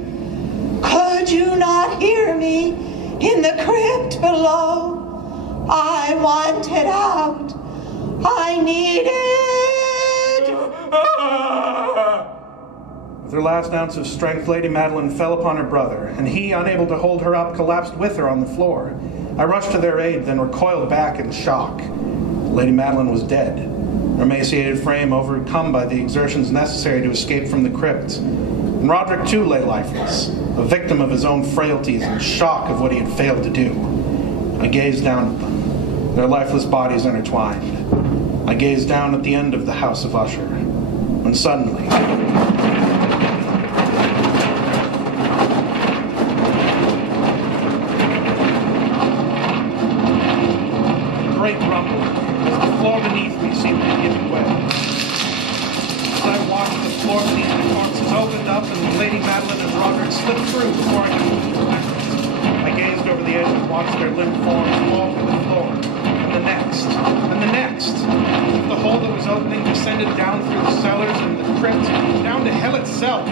pit below. I want it out. I need it. With her last ounce of strength, Lady Madeline fell upon her brother, and he, unable to hold her up, collapsed with her on the floor. I rushed to their aid, then recoiled back in shock. Lady Madeline was dead, her emaciated frame overcome by the exertions necessary to escape from the crypt. And Roderick, too, lay lifeless, a victim of his own frailties and shock of what he had failed to do. I gazed down at them, their lifeless bodies intertwined. I gazed down at the end of the House of Usher, when suddenly... great rumble as the floor beneath me seemed to be giving way. As I watched, the floor beneath the corpses opened up and Lady Madeline and Roderick slipped through before I could move to remembrance. I gazed over the edge and watched their limp forms fall to the floor, and the next, and the next. The hole that was opening descended down through the cellars and the crypt, down to hell itself.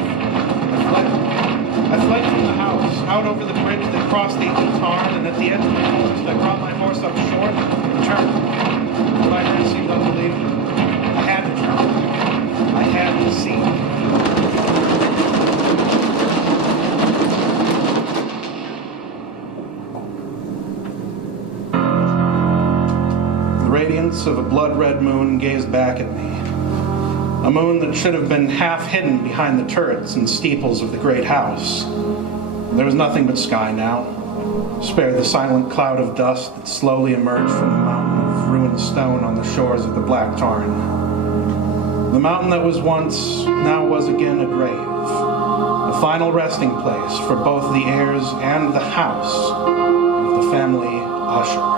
I fled from the house, out over the bridge that crossed the tarn, and at the edge of the forest I brought my horse up short and turned. What I heard seemed unbelievable. I had to turn. I had to see. The radiance of a blood-red moon gazed back at me. A moon that should have been half hidden behind the turrets and steeples of the great house. There was nothing but sky now, spare the silent cloud of dust that slowly emerged from the mountain of ruined stone on the shores of the Black Tarn. The mountain that was once, now was again a grave, a final resting place for both the heirs and the house of the family Usher.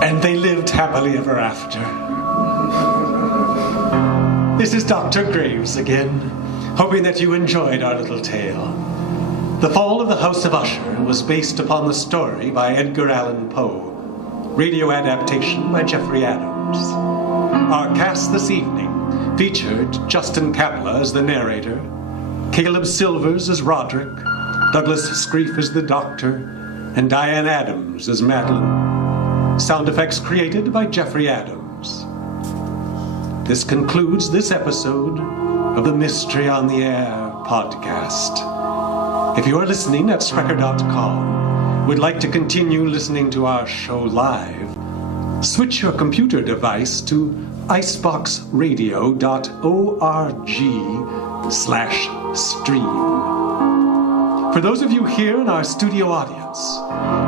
And they lived happily ever after. This is Dr. Graves again, hoping that you enjoyed our little tale. The Fall of the House of Usher was based upon the story by Edgar Allan Poe, radio adaptation by Jeffrey Adams. Our cast this evening featured Justin Kapla as the narrator, Caleb Silvers as Roderick, Douglas Screef as the Doctor, and Diane Adams as Madeline. Sound effects created by Jeffrey Adams. This concludes this episode of the Mystery on the Air podcast. If you are listening at Sprecher.com, would like to continue listening to our show live, switch your computer device to iceboxradio.org/stream. For those of you here in our studio audience,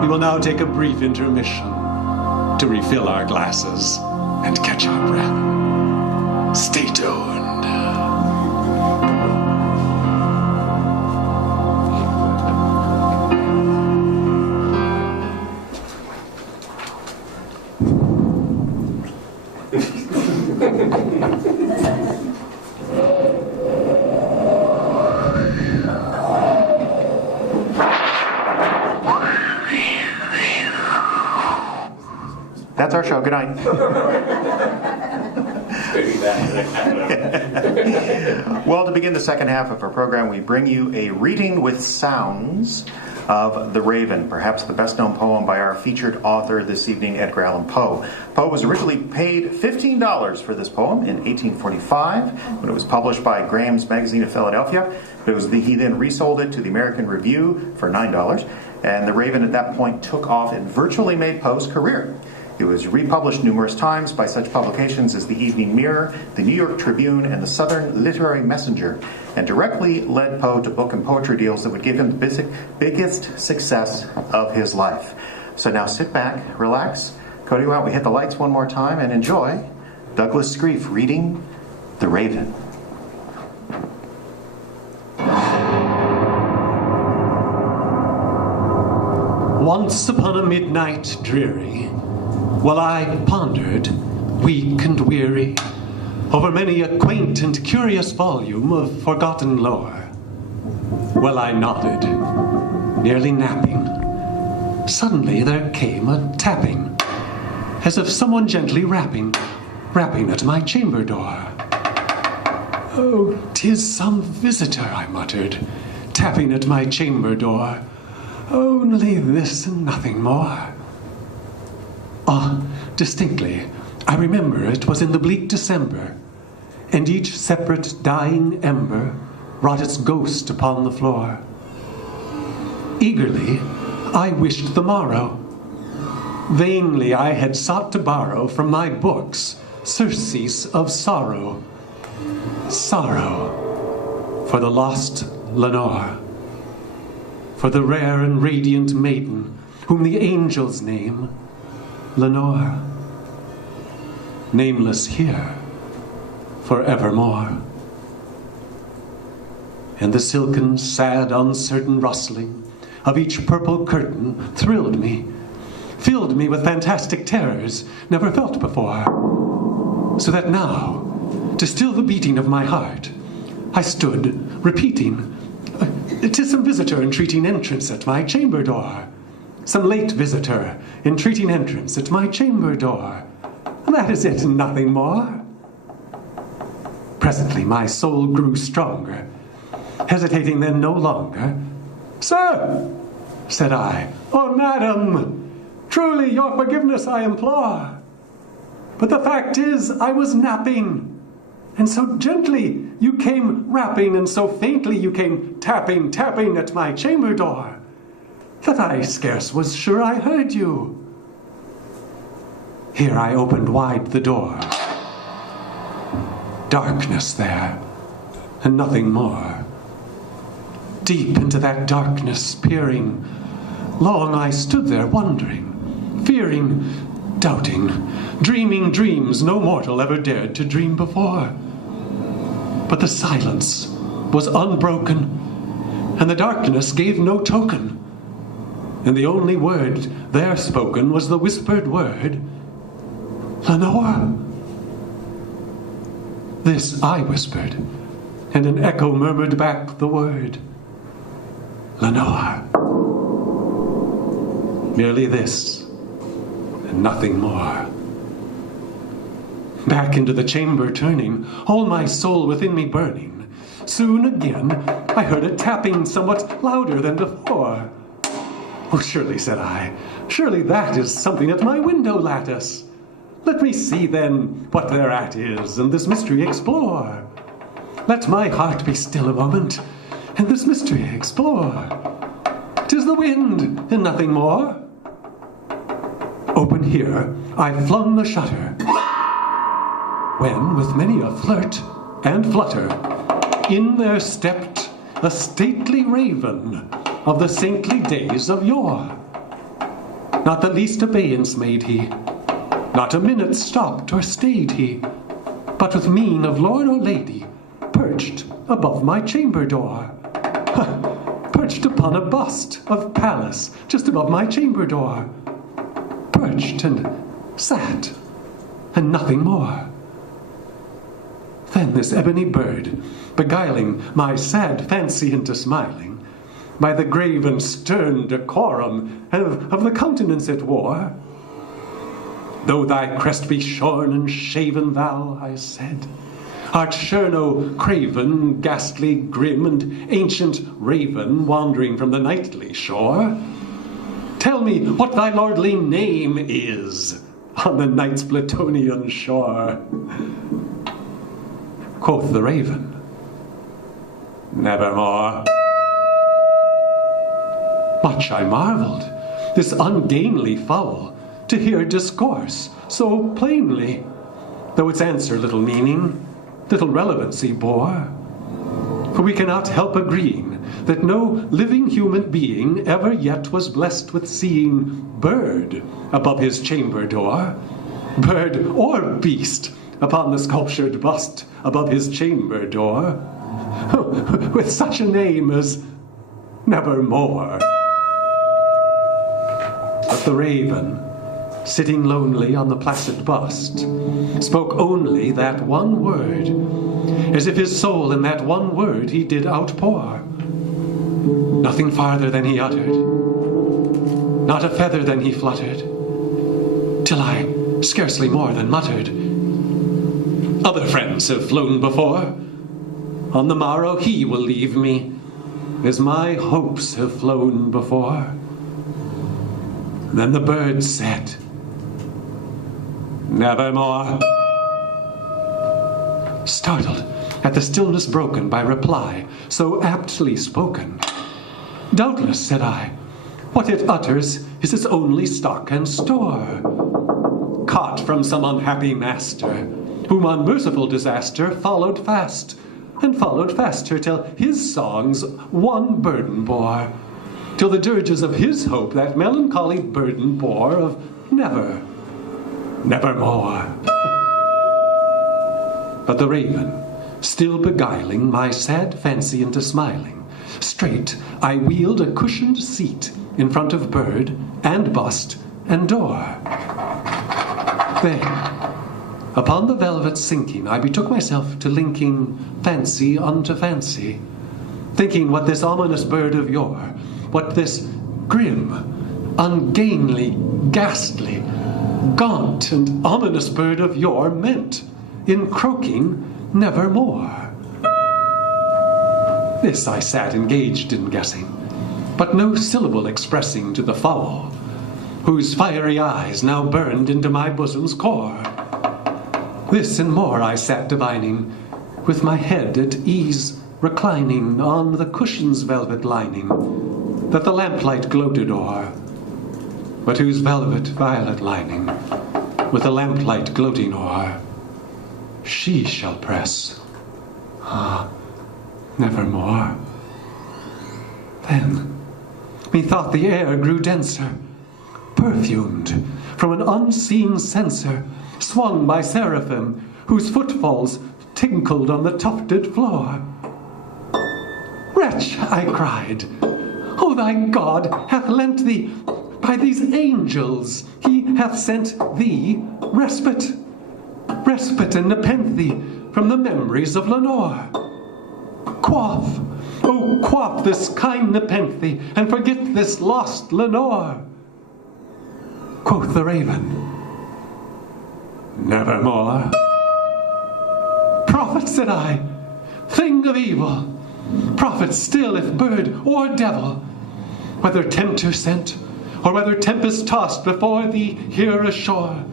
we will now take a brief intermission to refill our glasses and catch our breath. Stay tuned. That's our show. Good night. Well, to begin the second half of our program, we bring you a reading with sounds of The Raven, perhaps the best-known poem by our featured author this evening, Edgar Allan Poe. Poe was originally paid $15 for this poem in 1845 when it was published by Graham's Magazine of Philadelphia. He then resold it to the American Review for $9, and The Raven at that point took off and virtually made Poe's career. It was republished numerous times by such publications as the Evening Mirror, the New York Tribune, and the Southern Literary Messenger, and directly led Poe to book and poetry deals that would give him the biggest success of his life. So now sit back, relax, Cody, why don't we hit the lights one more time and enjoy Douglas Screef reading The Raven. Once upon a midnight dreary, while I pondered, weak and weary, over many a quaint and curious volume of forgotten lore, while I nodded, nearly napping, suddenly there came a tapping, as of someone gently rapping, rapping at my chamber door. "Oh, 'tis some visitor," I muttered, tapping at my chamber door. "Only this and nothing more." Ah, distinctly, I remember it was in the bleak December, and each separate dying ember wrought its ghost upon the floor. Eagerly, I wished the morrow. Vainly I had sought to borrow from my books surcease of sorrow. Sorrow for the lost Lenore, for the rare and radiant maiden whom the angels name Lenore, nameless here forevermore. And the silken, sad, uncertain rustling of each purple curtain thrilled me, filled me with fantastic terrors never felt before, so that now, to still the beating of my heart, I stood repeating, "'Tis some visitor entreating entrance at my chamber door, some late visitor entreating entrance at my chamber door. That is it and nothing more." Presently my soul grew stronger, hesitating then no longer. "Sir," said I, "or madam, truly your forgiveness I implore. But the fact is I was napping, and so gently you came rapping, and so faintly you came tapping, tapping at my chamber door, that I scarce was sure I heard you." Here I opened wide the door. Darkness there, and nothing more. Deep into that darkness peering, long I stood there wondering, fearing, doubting, dreaming dreams no mortal ever dared to dream before. But the silence was unbroken, and the darkness gave no token, and the only word there spoken was the whispered word, "Lenore." This I whispered, and an echo murmured back the word, "Lenore." Merely this, and nothing more. Back into the chamber turning, all my soul within me burning, soon again I heard a tapping somewhat louder than before. "Oh, surely," said I, "surely that is something at my window lattice. Let me see then what thereat is, and this mystery explore. Let my heart be still a moment, and this mystery explore. 'Tis the wind, and nothing more." Open here, I flung the shutter, when, with many a flirt and flutter, in there stepped a stately raven of the saintly days of yore. Not the least abeyance made he, not a minute stopped or stayed he, but with mien of lord or lady, perched above my chamber door. Perched upon a bust of Pallas, just above my chamber door. Perched and sat, and nothing more. Then this ebony bird, beguiling my sad fancy into smiling, by the grave and stern decorum of the countenance it wore, "Though thy crest be shorn and shaven, thou," I said, "art sure no craven, ghastly, grim, and ancient raven wandering from the nightly shore. Tell me what thy lordly name is on the night's Plutonian shore." Quoth the raven, "Nevermore." Much I marveled, this ungainly fowl, to hear discourse so plainly, though its answer little meaning, little relevancy bore. For we cannot help agreeing that no living human being ever yet was blessed with seeing bird above his chamber door, bird or beast upon the sculptured bust above his chamber door, with such a name as Nevermore. But the raven, sitting lonely on the placid bust, spoke only that one word, as if his soul in that one word he did outpour. Nothing farther than he uttered, not a feather than he fluttered, till I scarcely more than muttered, Other friends have flown before. On the morrow he will leave me, as my hopes have flown before. Then the bird said, nevermore. Startled at the stillness broken by reply so aptly spoken, doubtless, said I, what it utters is its only stock and store, caught from some unhappy master, whom unmerciful disaster followed fast, and followed faster till his songs one burden bore, till the dirges of his hope that melancholy burden bore of never, nevermore. But the raven, still beguiling my sad fancy into smiling, straight I wheeled a cushioned seat in front of bird and bust and door. Then, upon the velvet sinking, I betook myself to linking fancy unto fancy, thinking what this ominous bird of yore, what this grim, ungainly, ghastly, gaunt and ominous bird of yore meant in croaking nevermore. This I sat engaged in guessing, but no syllable expressing to the fowl, whose fiery eyes now burned into my bosom's core. This and more I sat divining, with my head at ease reclining on the cushion's velvet lining, that the lamplight gloated o'er, but whose velvet violet lining, with the lamplight gloating o'er, she shall press, nevermore. Then, methought the air grew denser, perfumed from an unseen censer, swung by seraphim, whose footfalls tinkled on the tufted floor. Wretch, I cried, O thy God hath lent thee, by these angels he hath sent thee respite, respite and nepenthe from the memories of Lenore. Quaff, oh quaff this kind nepenthe, and forget this lost Lenore. Quoth the raven, nevermore. Prophet, said I, thing of evil, prophet still if bird or devil, whether tempter sent, or whether tempest tossed before thee here ashore,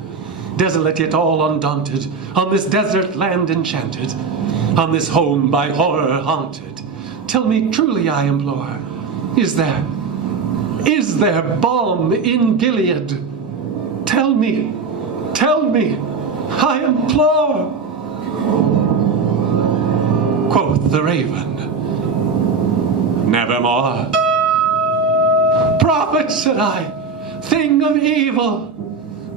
desolate yet all undaunted, on this desert land enchanted, on this home by horror haunted, tell me truly, I implore, is there balm in Gilead? Tell me, I implore. Quoth the raven, nevermore. Prophet, said I, thing of evil,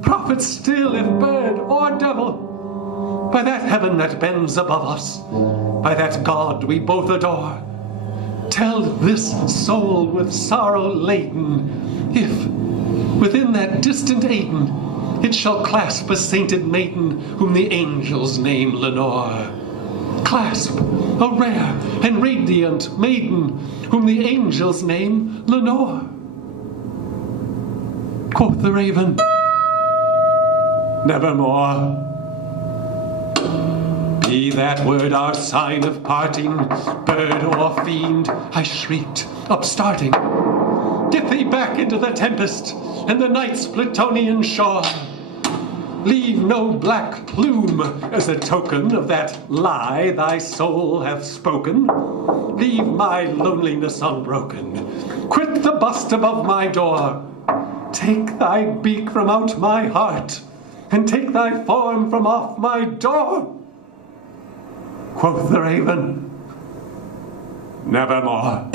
prophet still if bird or devil, by that heaven that bends above us, by that God we both adore, tell this soul with sorrow laden, if within that distant Aden it shall clasp a sainted maiden whom the angels name Lenore. Clasp a rare and radiant maiden whom the angels name Lenore. Quoth the raven, nevermore. Be that word our sign of parting, bird or fiend, I shrieked, upstarting. Get thee back into the tempest and the night's Plutonian shore. Leave no black plume as a token of that lie thy soul hath spoken. Leave my loneliness unbroken. Quit the bust above my door. Take thy beak from out my heart, and take thy form from off my door. Quoth the raven, nevermore.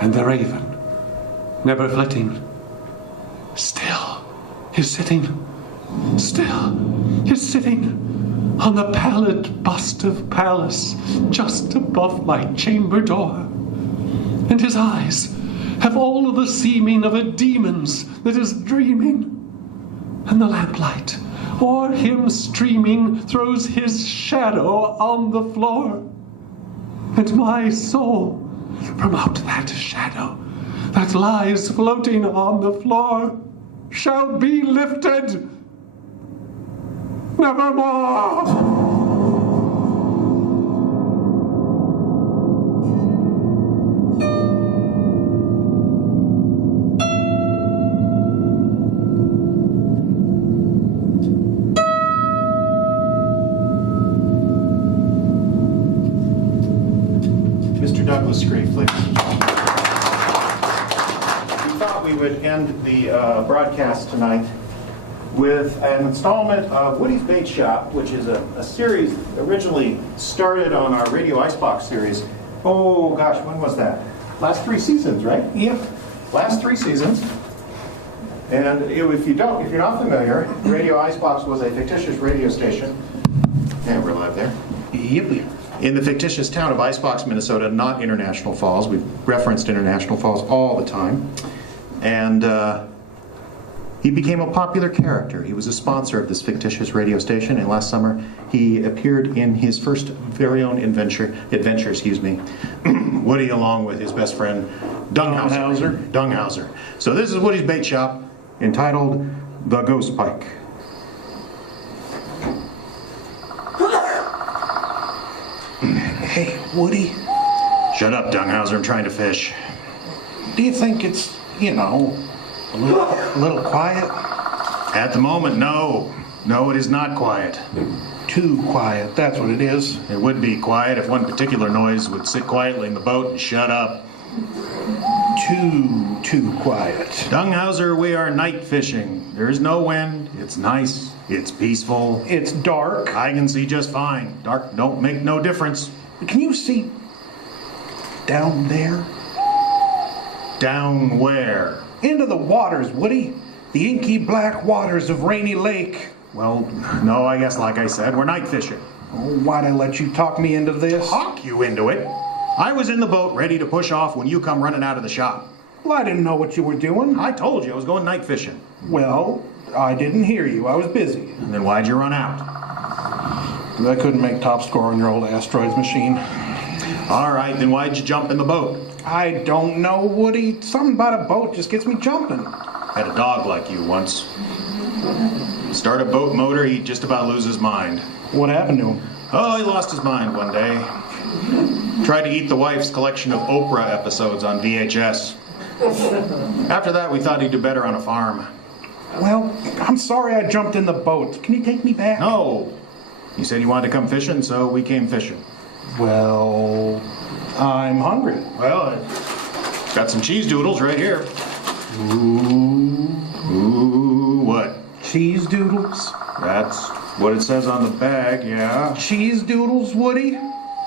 And the raven, never flitting, still is sitting, on the pallid bust of Pallas, just above my chamber door. And his eyes have all the seeming of a demon's that is dreaming, and the lamplight o'er him streaming throws his shadow on the floor. And my soul from out that shadow that lies floating on the floor shall be lifted. Nevermore! Mr. Douglas Scree, please. We thought we would end the broadcast tonight with an installment of Woody's Bait Shop, which is a series originally started on our Radio Icebox series. Oh gosh, when was that? Last 3 seasons, right? Yep. Last 3 seasons. And if you're not familiar, Radio Icebox was a fictitious radio station. Yeah, we're live there. Yep. In the fictitious town of Icebox, Minnesota, not International Falls. We've referenced International Falls all the time. And he became a popular character. He was a sponsor of this fictitious radio station, and last summer he appeared in his first very own adventure, Woody along with his best friend, Dunghauser. So this is Woody's Bait Shop, entitled The Ghost Pike. Hey, Woody, Shut up, Dunghauser, I'm trying to fish. do you think it's, a little quiet? At the moment, no. No, it is not quiet. Too quiet, that's what it is. It would be quiet if one particular noise would sit quietly in the boat and shut up. Too quiet. Dunghauser, we are night fishing. There is no wind. It's nice. It's peaceful. It's dark. I can see just fine. Dark don't make no difference. Can you see down there? Down where? Into the waters, Woody. The inky black waters of Rainy Lake. Well, no, I guess like I said, we're night fishing. Oh, why'd I let you talk me into this? Talk you into it? I was in the boat ready to push off when you come running out of the shop. Well, I didn't know what you were doing. I told you I was going night fishing. Well, I didn't hear you. I was busy. And then why'd you run out? I couldn't make top score on your old asteroids machine. All right, then why'd you jump in the boat? I don't know, Woody. Something about a boat just gets me jumping. Had a dog like you once. Start a boat motor, he'd just about lose his mind. What happened to him? Oh, he lost his mind one day. Tried to eat the wife's collection of Oprah episodes on VHS. After that, we thought he'd do better on a farm. Well, I'm sorry I jumped in the boat. Can you take me back? No. You said you wanted to come fishing, so we came fishing. Well, I'm hungry. Well, I got some cheese doodles right here. Ooh, what? Cheese doodles? That's what it says on the bag, yeah. Cheese doodles, Woody?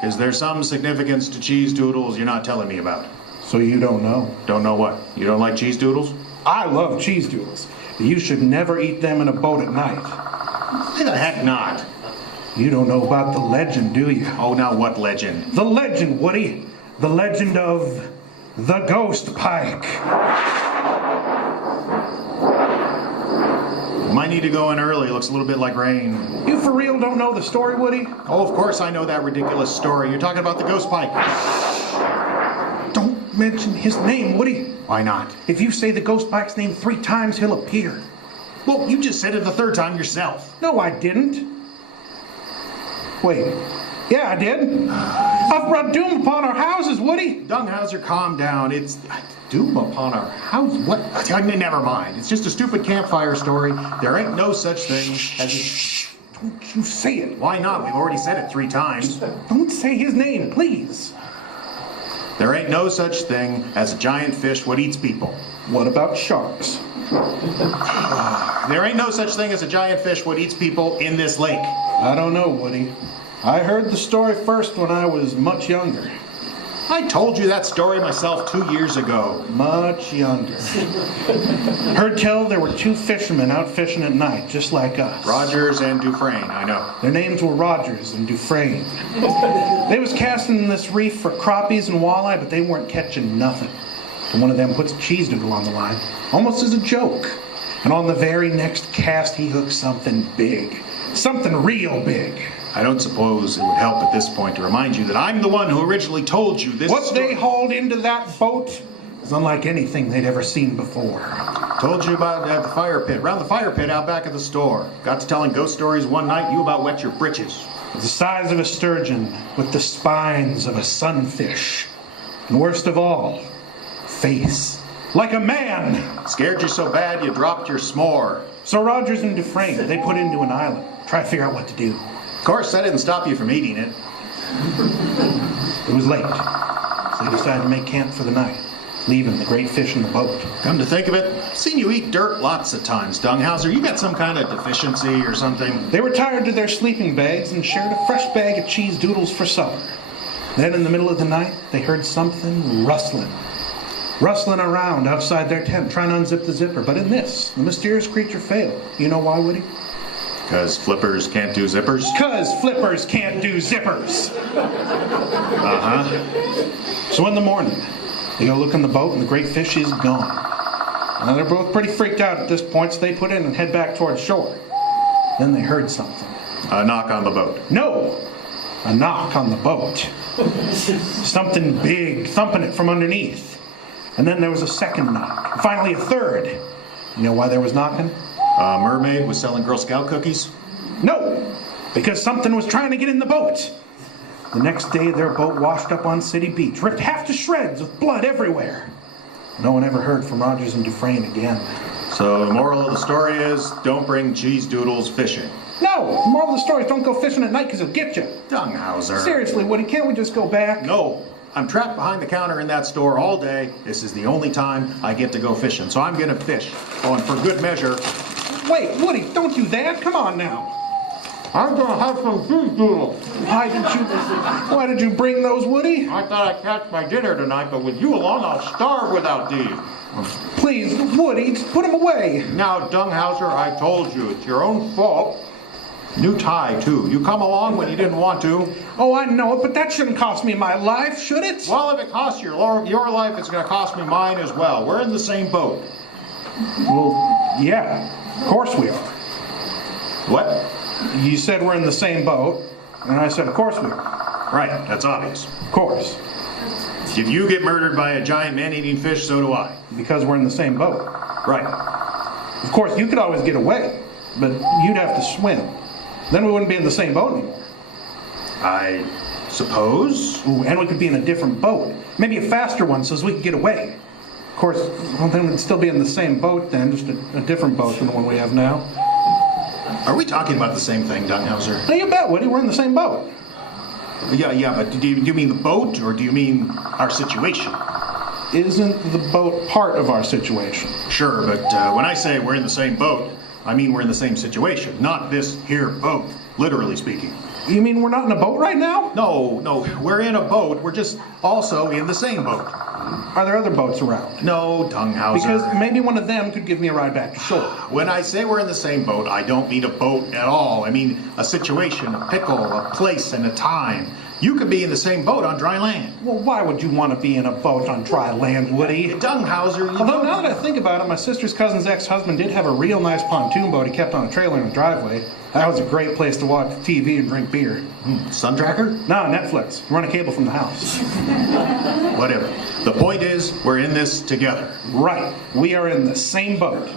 Is there some significance to cheese doodles you're not telling me about? So you don't know? Don't know what? You don't like cheese doodles? I love cheese doodles. You should never eat them in a boat at night. Why the heck not? You don't know about the legend, do you? Oh, now what legend? The legend, Woody. The legend of the Ghost Pike. Might need to go in early. Looks a little bit like rain. You for real don't know the story, Woody? Oh, of course I know that ridiculous story. You're talking about the Ghost Pike. Don't mention his name, Woody. Why not? If you say the Ghost Pike's name 3 times, he'll appear. Well, you just said it the 3rd time yourself. No, I didn't. Wait. Yeah, I did. I've brought doom upon our houses, Woody. Dunghauser, calm down. It's doom upon our house. What? Never mind. It's just a stupid campfire story. There ain't no such thing as a... Don't you say it. Why not? We've already said it 3 times. Don't say his name, please. There ain't no such thing as a giant fish what eats people. What about sharks? There ain't no such thing as a giant fish what eats people in this lake. I don't know, Woody. I heard the story first when I was much younger. I told you that story myself 2 years ago. Much younger. Heard tell there were 2 fishermen out fishing at night, just like us. Rogers and Dufresne, I know. Their names were Rogers and Dufresne. They was casting this reef for crappies and walleye, but they weren't catching nothing. And one of them puts a cheese doodle on the line, almost as a joke. And on the very next cast, he hooked something big. Something real big. I don't suppose it would help at this point to remind you that I'm the one who originally told you this What story. they hauled into that boat is unlike anything they'd ever seen before. Told you about the fire pit. Around the fire pit out back of the store. Got to telling ghost stories one night, you about wet your britches. The size of a sturgeon with the spines of a sunfish. And worst of all, face. Like a man. Scared you so bad you dropped your s'more. So Rogers and Dufresne, they put into an island. Try to figure out what to do. Of course, that didn't stop you from eating it. It was late. So they decided to make camp for the night. Leaving the great fish in the boat. Come to think of it, I've seen you eat dirt lots of times, Dunghauser. You got some kind of deficiency or something? They retired to their sleeping bags and shared a fresh bag of cheese doodles for supper. Then in the middle of the night, they heard something rustling. Rustling around outside their tent, trying to unzip the zipper. But in this, the mysterious creature failed. You know why, Woody? Because flippers can't do zippers? Because flippers can't do zippers. Uh-huh. So in the morning, they go look in the boat and the great fish is gone. Now they're both pretty freaked out at this point, so they put in and head back towards shore. Then they heard something. A knock on the boat. No! A knock on the boat. Something big thumping it from underneath. And then there was a second knock. And finally a third. You know why there was knocking? A mermaid was selling Girl Scout cookies? No! Because something was trying to get in the boat. The next day, their boat washed up on City Beach, ripped half to shreds with blood everywhere. No one ever heard from Rogers and Dufresne again. So the moral of the story is, don't bring cheese doodles fishing. No! The moral of the story is don't go fishing at night because it'll get you. Dunghauser. Seriously, Woody, can't we just go back? No. I'm trapped behind the counter in that store all day. This is the only time I get to go fishing, so I'm going to fish. Oh, and for good measure... Wait, Woody, don't do that. Come on now. I'm going to have some cheese doodles. Why did you bring those, Woody? I thought I'd catch my dinner tonight, but with you along, I'll starve without these. Please, Woody, put them away. Now, Dunghauser, I told you, it's your own fault. New tie, too. You come along when you didn't want to. Oh, I know it, but that shouldn't cost me my life, should it? Well, if it costs your life, it's going to cost me mine as well. We're in the same boat. Well, yeah, of course we are. What? You said we're in the same boat, and I said, of course we are. Right, that's obvious. Of course. If you get murdered by a giant man-eating fish, so do I. Because we're in the same boat. Right. Of course, you could always get away, but you'd have to swim. Then we wouldn't be in the same boat anymore. I suppose? Ooh, and we could be in a different boat. Maybe a faster one so as we could get away. Of course, well, then we'd still be in the same boat then, just a different boat than the one we have now. Are we talking about the same thing, Dunghauser? Hey, you bet, Woody, we're in the same boat. Yeah, but do you mean the boat, or do you mean our situation? Isn't the boat part of our situation? Sure, but when I say we're in the same boat, I mean we're in the same situation, not this here boat, literally speaking. You mean we're not in a boat right now? No, we're in a boat. We're just also in the same boat. Are there other boats around? No, Dunghauser. Because maybe one of them could give me a ride back to shore. When I say we're in the same boat, I don't mean a boat at all. I mean a situation, a pickle, a place, and a time. You could be in the same boat on dry land. Well, why would you want to be in a boat on dry land, Woody? Dunghauser, you Although know... now that I think about it, my sister's cousin's ex-husband did have a real nice pontoon boat he kept on a trailer in the driveway. That was a great place to watch TV and drink beer. Sun Tracker? No, Netflix. Run a cable from the house. Whatever. The point is, we're in this together. Right. We are in the same boat.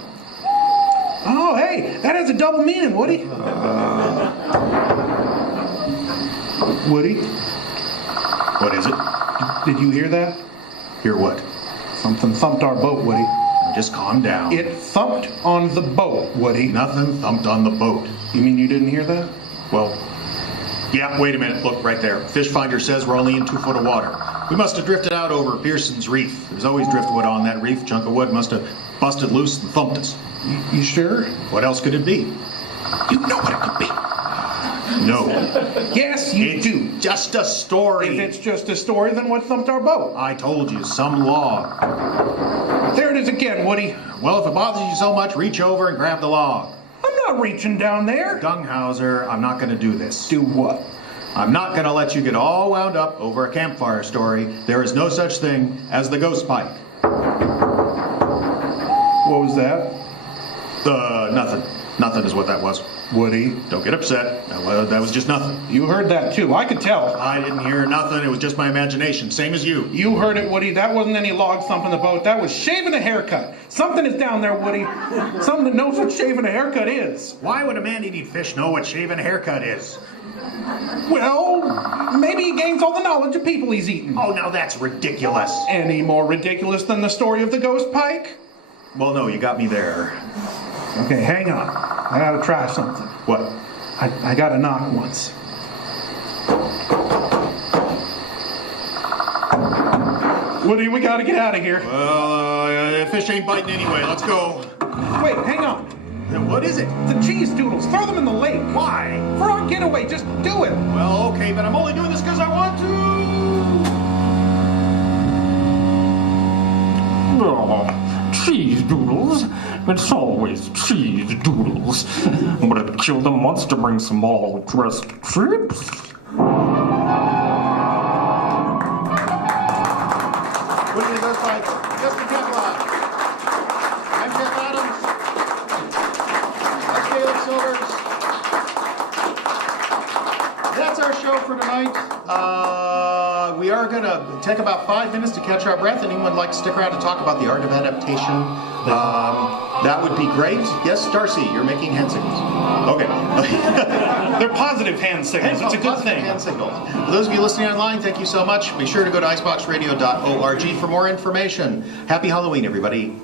Oh, hey, that has a double meaning, Woody. Woody? What is it? Did you hear that? Hear what? Something thumped our boat, Woody. Just calm down. It thumped on the boat, Woody. Nothing thumped on the boat. You mean you didn't hear that? Well, yeah, wait a minute. Look, right there. Fish finder says we're only in 2 foot of water. We must have drifted out over Pearson's Reef. There's always driftwood on that reef. Chunk of wood must have busted loose and thumped us. You sure? What else could it be? You know what it could be. No. Yes, you It's do. just a story. If it's just a story, then what thumped our boat? I told you, some log. There it is again, Woody. Well, if it bothers you so much, reach over and grab the log. I'm not reaching down there. Dunghauser, I'm not going to do this. Do what? I'm not going to let you get all wound up over a campfire story. There is no such thing as the ghost pike. What was that? Nothing. Nothing is what that was. Woody, Don't get upset. That was just nothing. you heard that too. I could tell. I didn't hear nothing. It was just my imagination, same as you. You heard it, Woody. That wasn't any log thumping the boat. That was shaving a haircut. Something is down there, Woody. Something that knows what shaving a haircut is. Why would a man-eating fish know what shaving a haircut is? Well, maybe he gains all the knowledge of people he's eaten. Oh, now that's ridiculous. Any more ridiculous than the story of the ghost pike? Well, no, you got me there. Okay, hang on. I gotta try something. What? I got to knock once. Woody, we gotta get out of here. Well, fish ain't biting anyway. Let's go. Wait, hang on. What is it? The cheese doodles. Throw them in the lake. Why? For our getaway. Just do it. Well, okay, but I'm only doing this because I want to. Oh, cheese doodles. It's always cheese doodles. Would it kill them once to bring some all-dressed trips? Putting the ghost pike. Justin Kevlar. I'm Jeff Adams. That's Caleb Silvers. That's our show for tonight. We are going to take about 5 minutes to catch our breath. Anyone would like to stick around to talk about the art of adaptation? That would be great. Yes, Darcy, you're making hand signals. Okay. They're positive hand signals. It's a good thing. Hand signals. For those of you listening online, thank you so much. Be sure to go to iceboxradio.org for more information. Happy Halloween, everybody.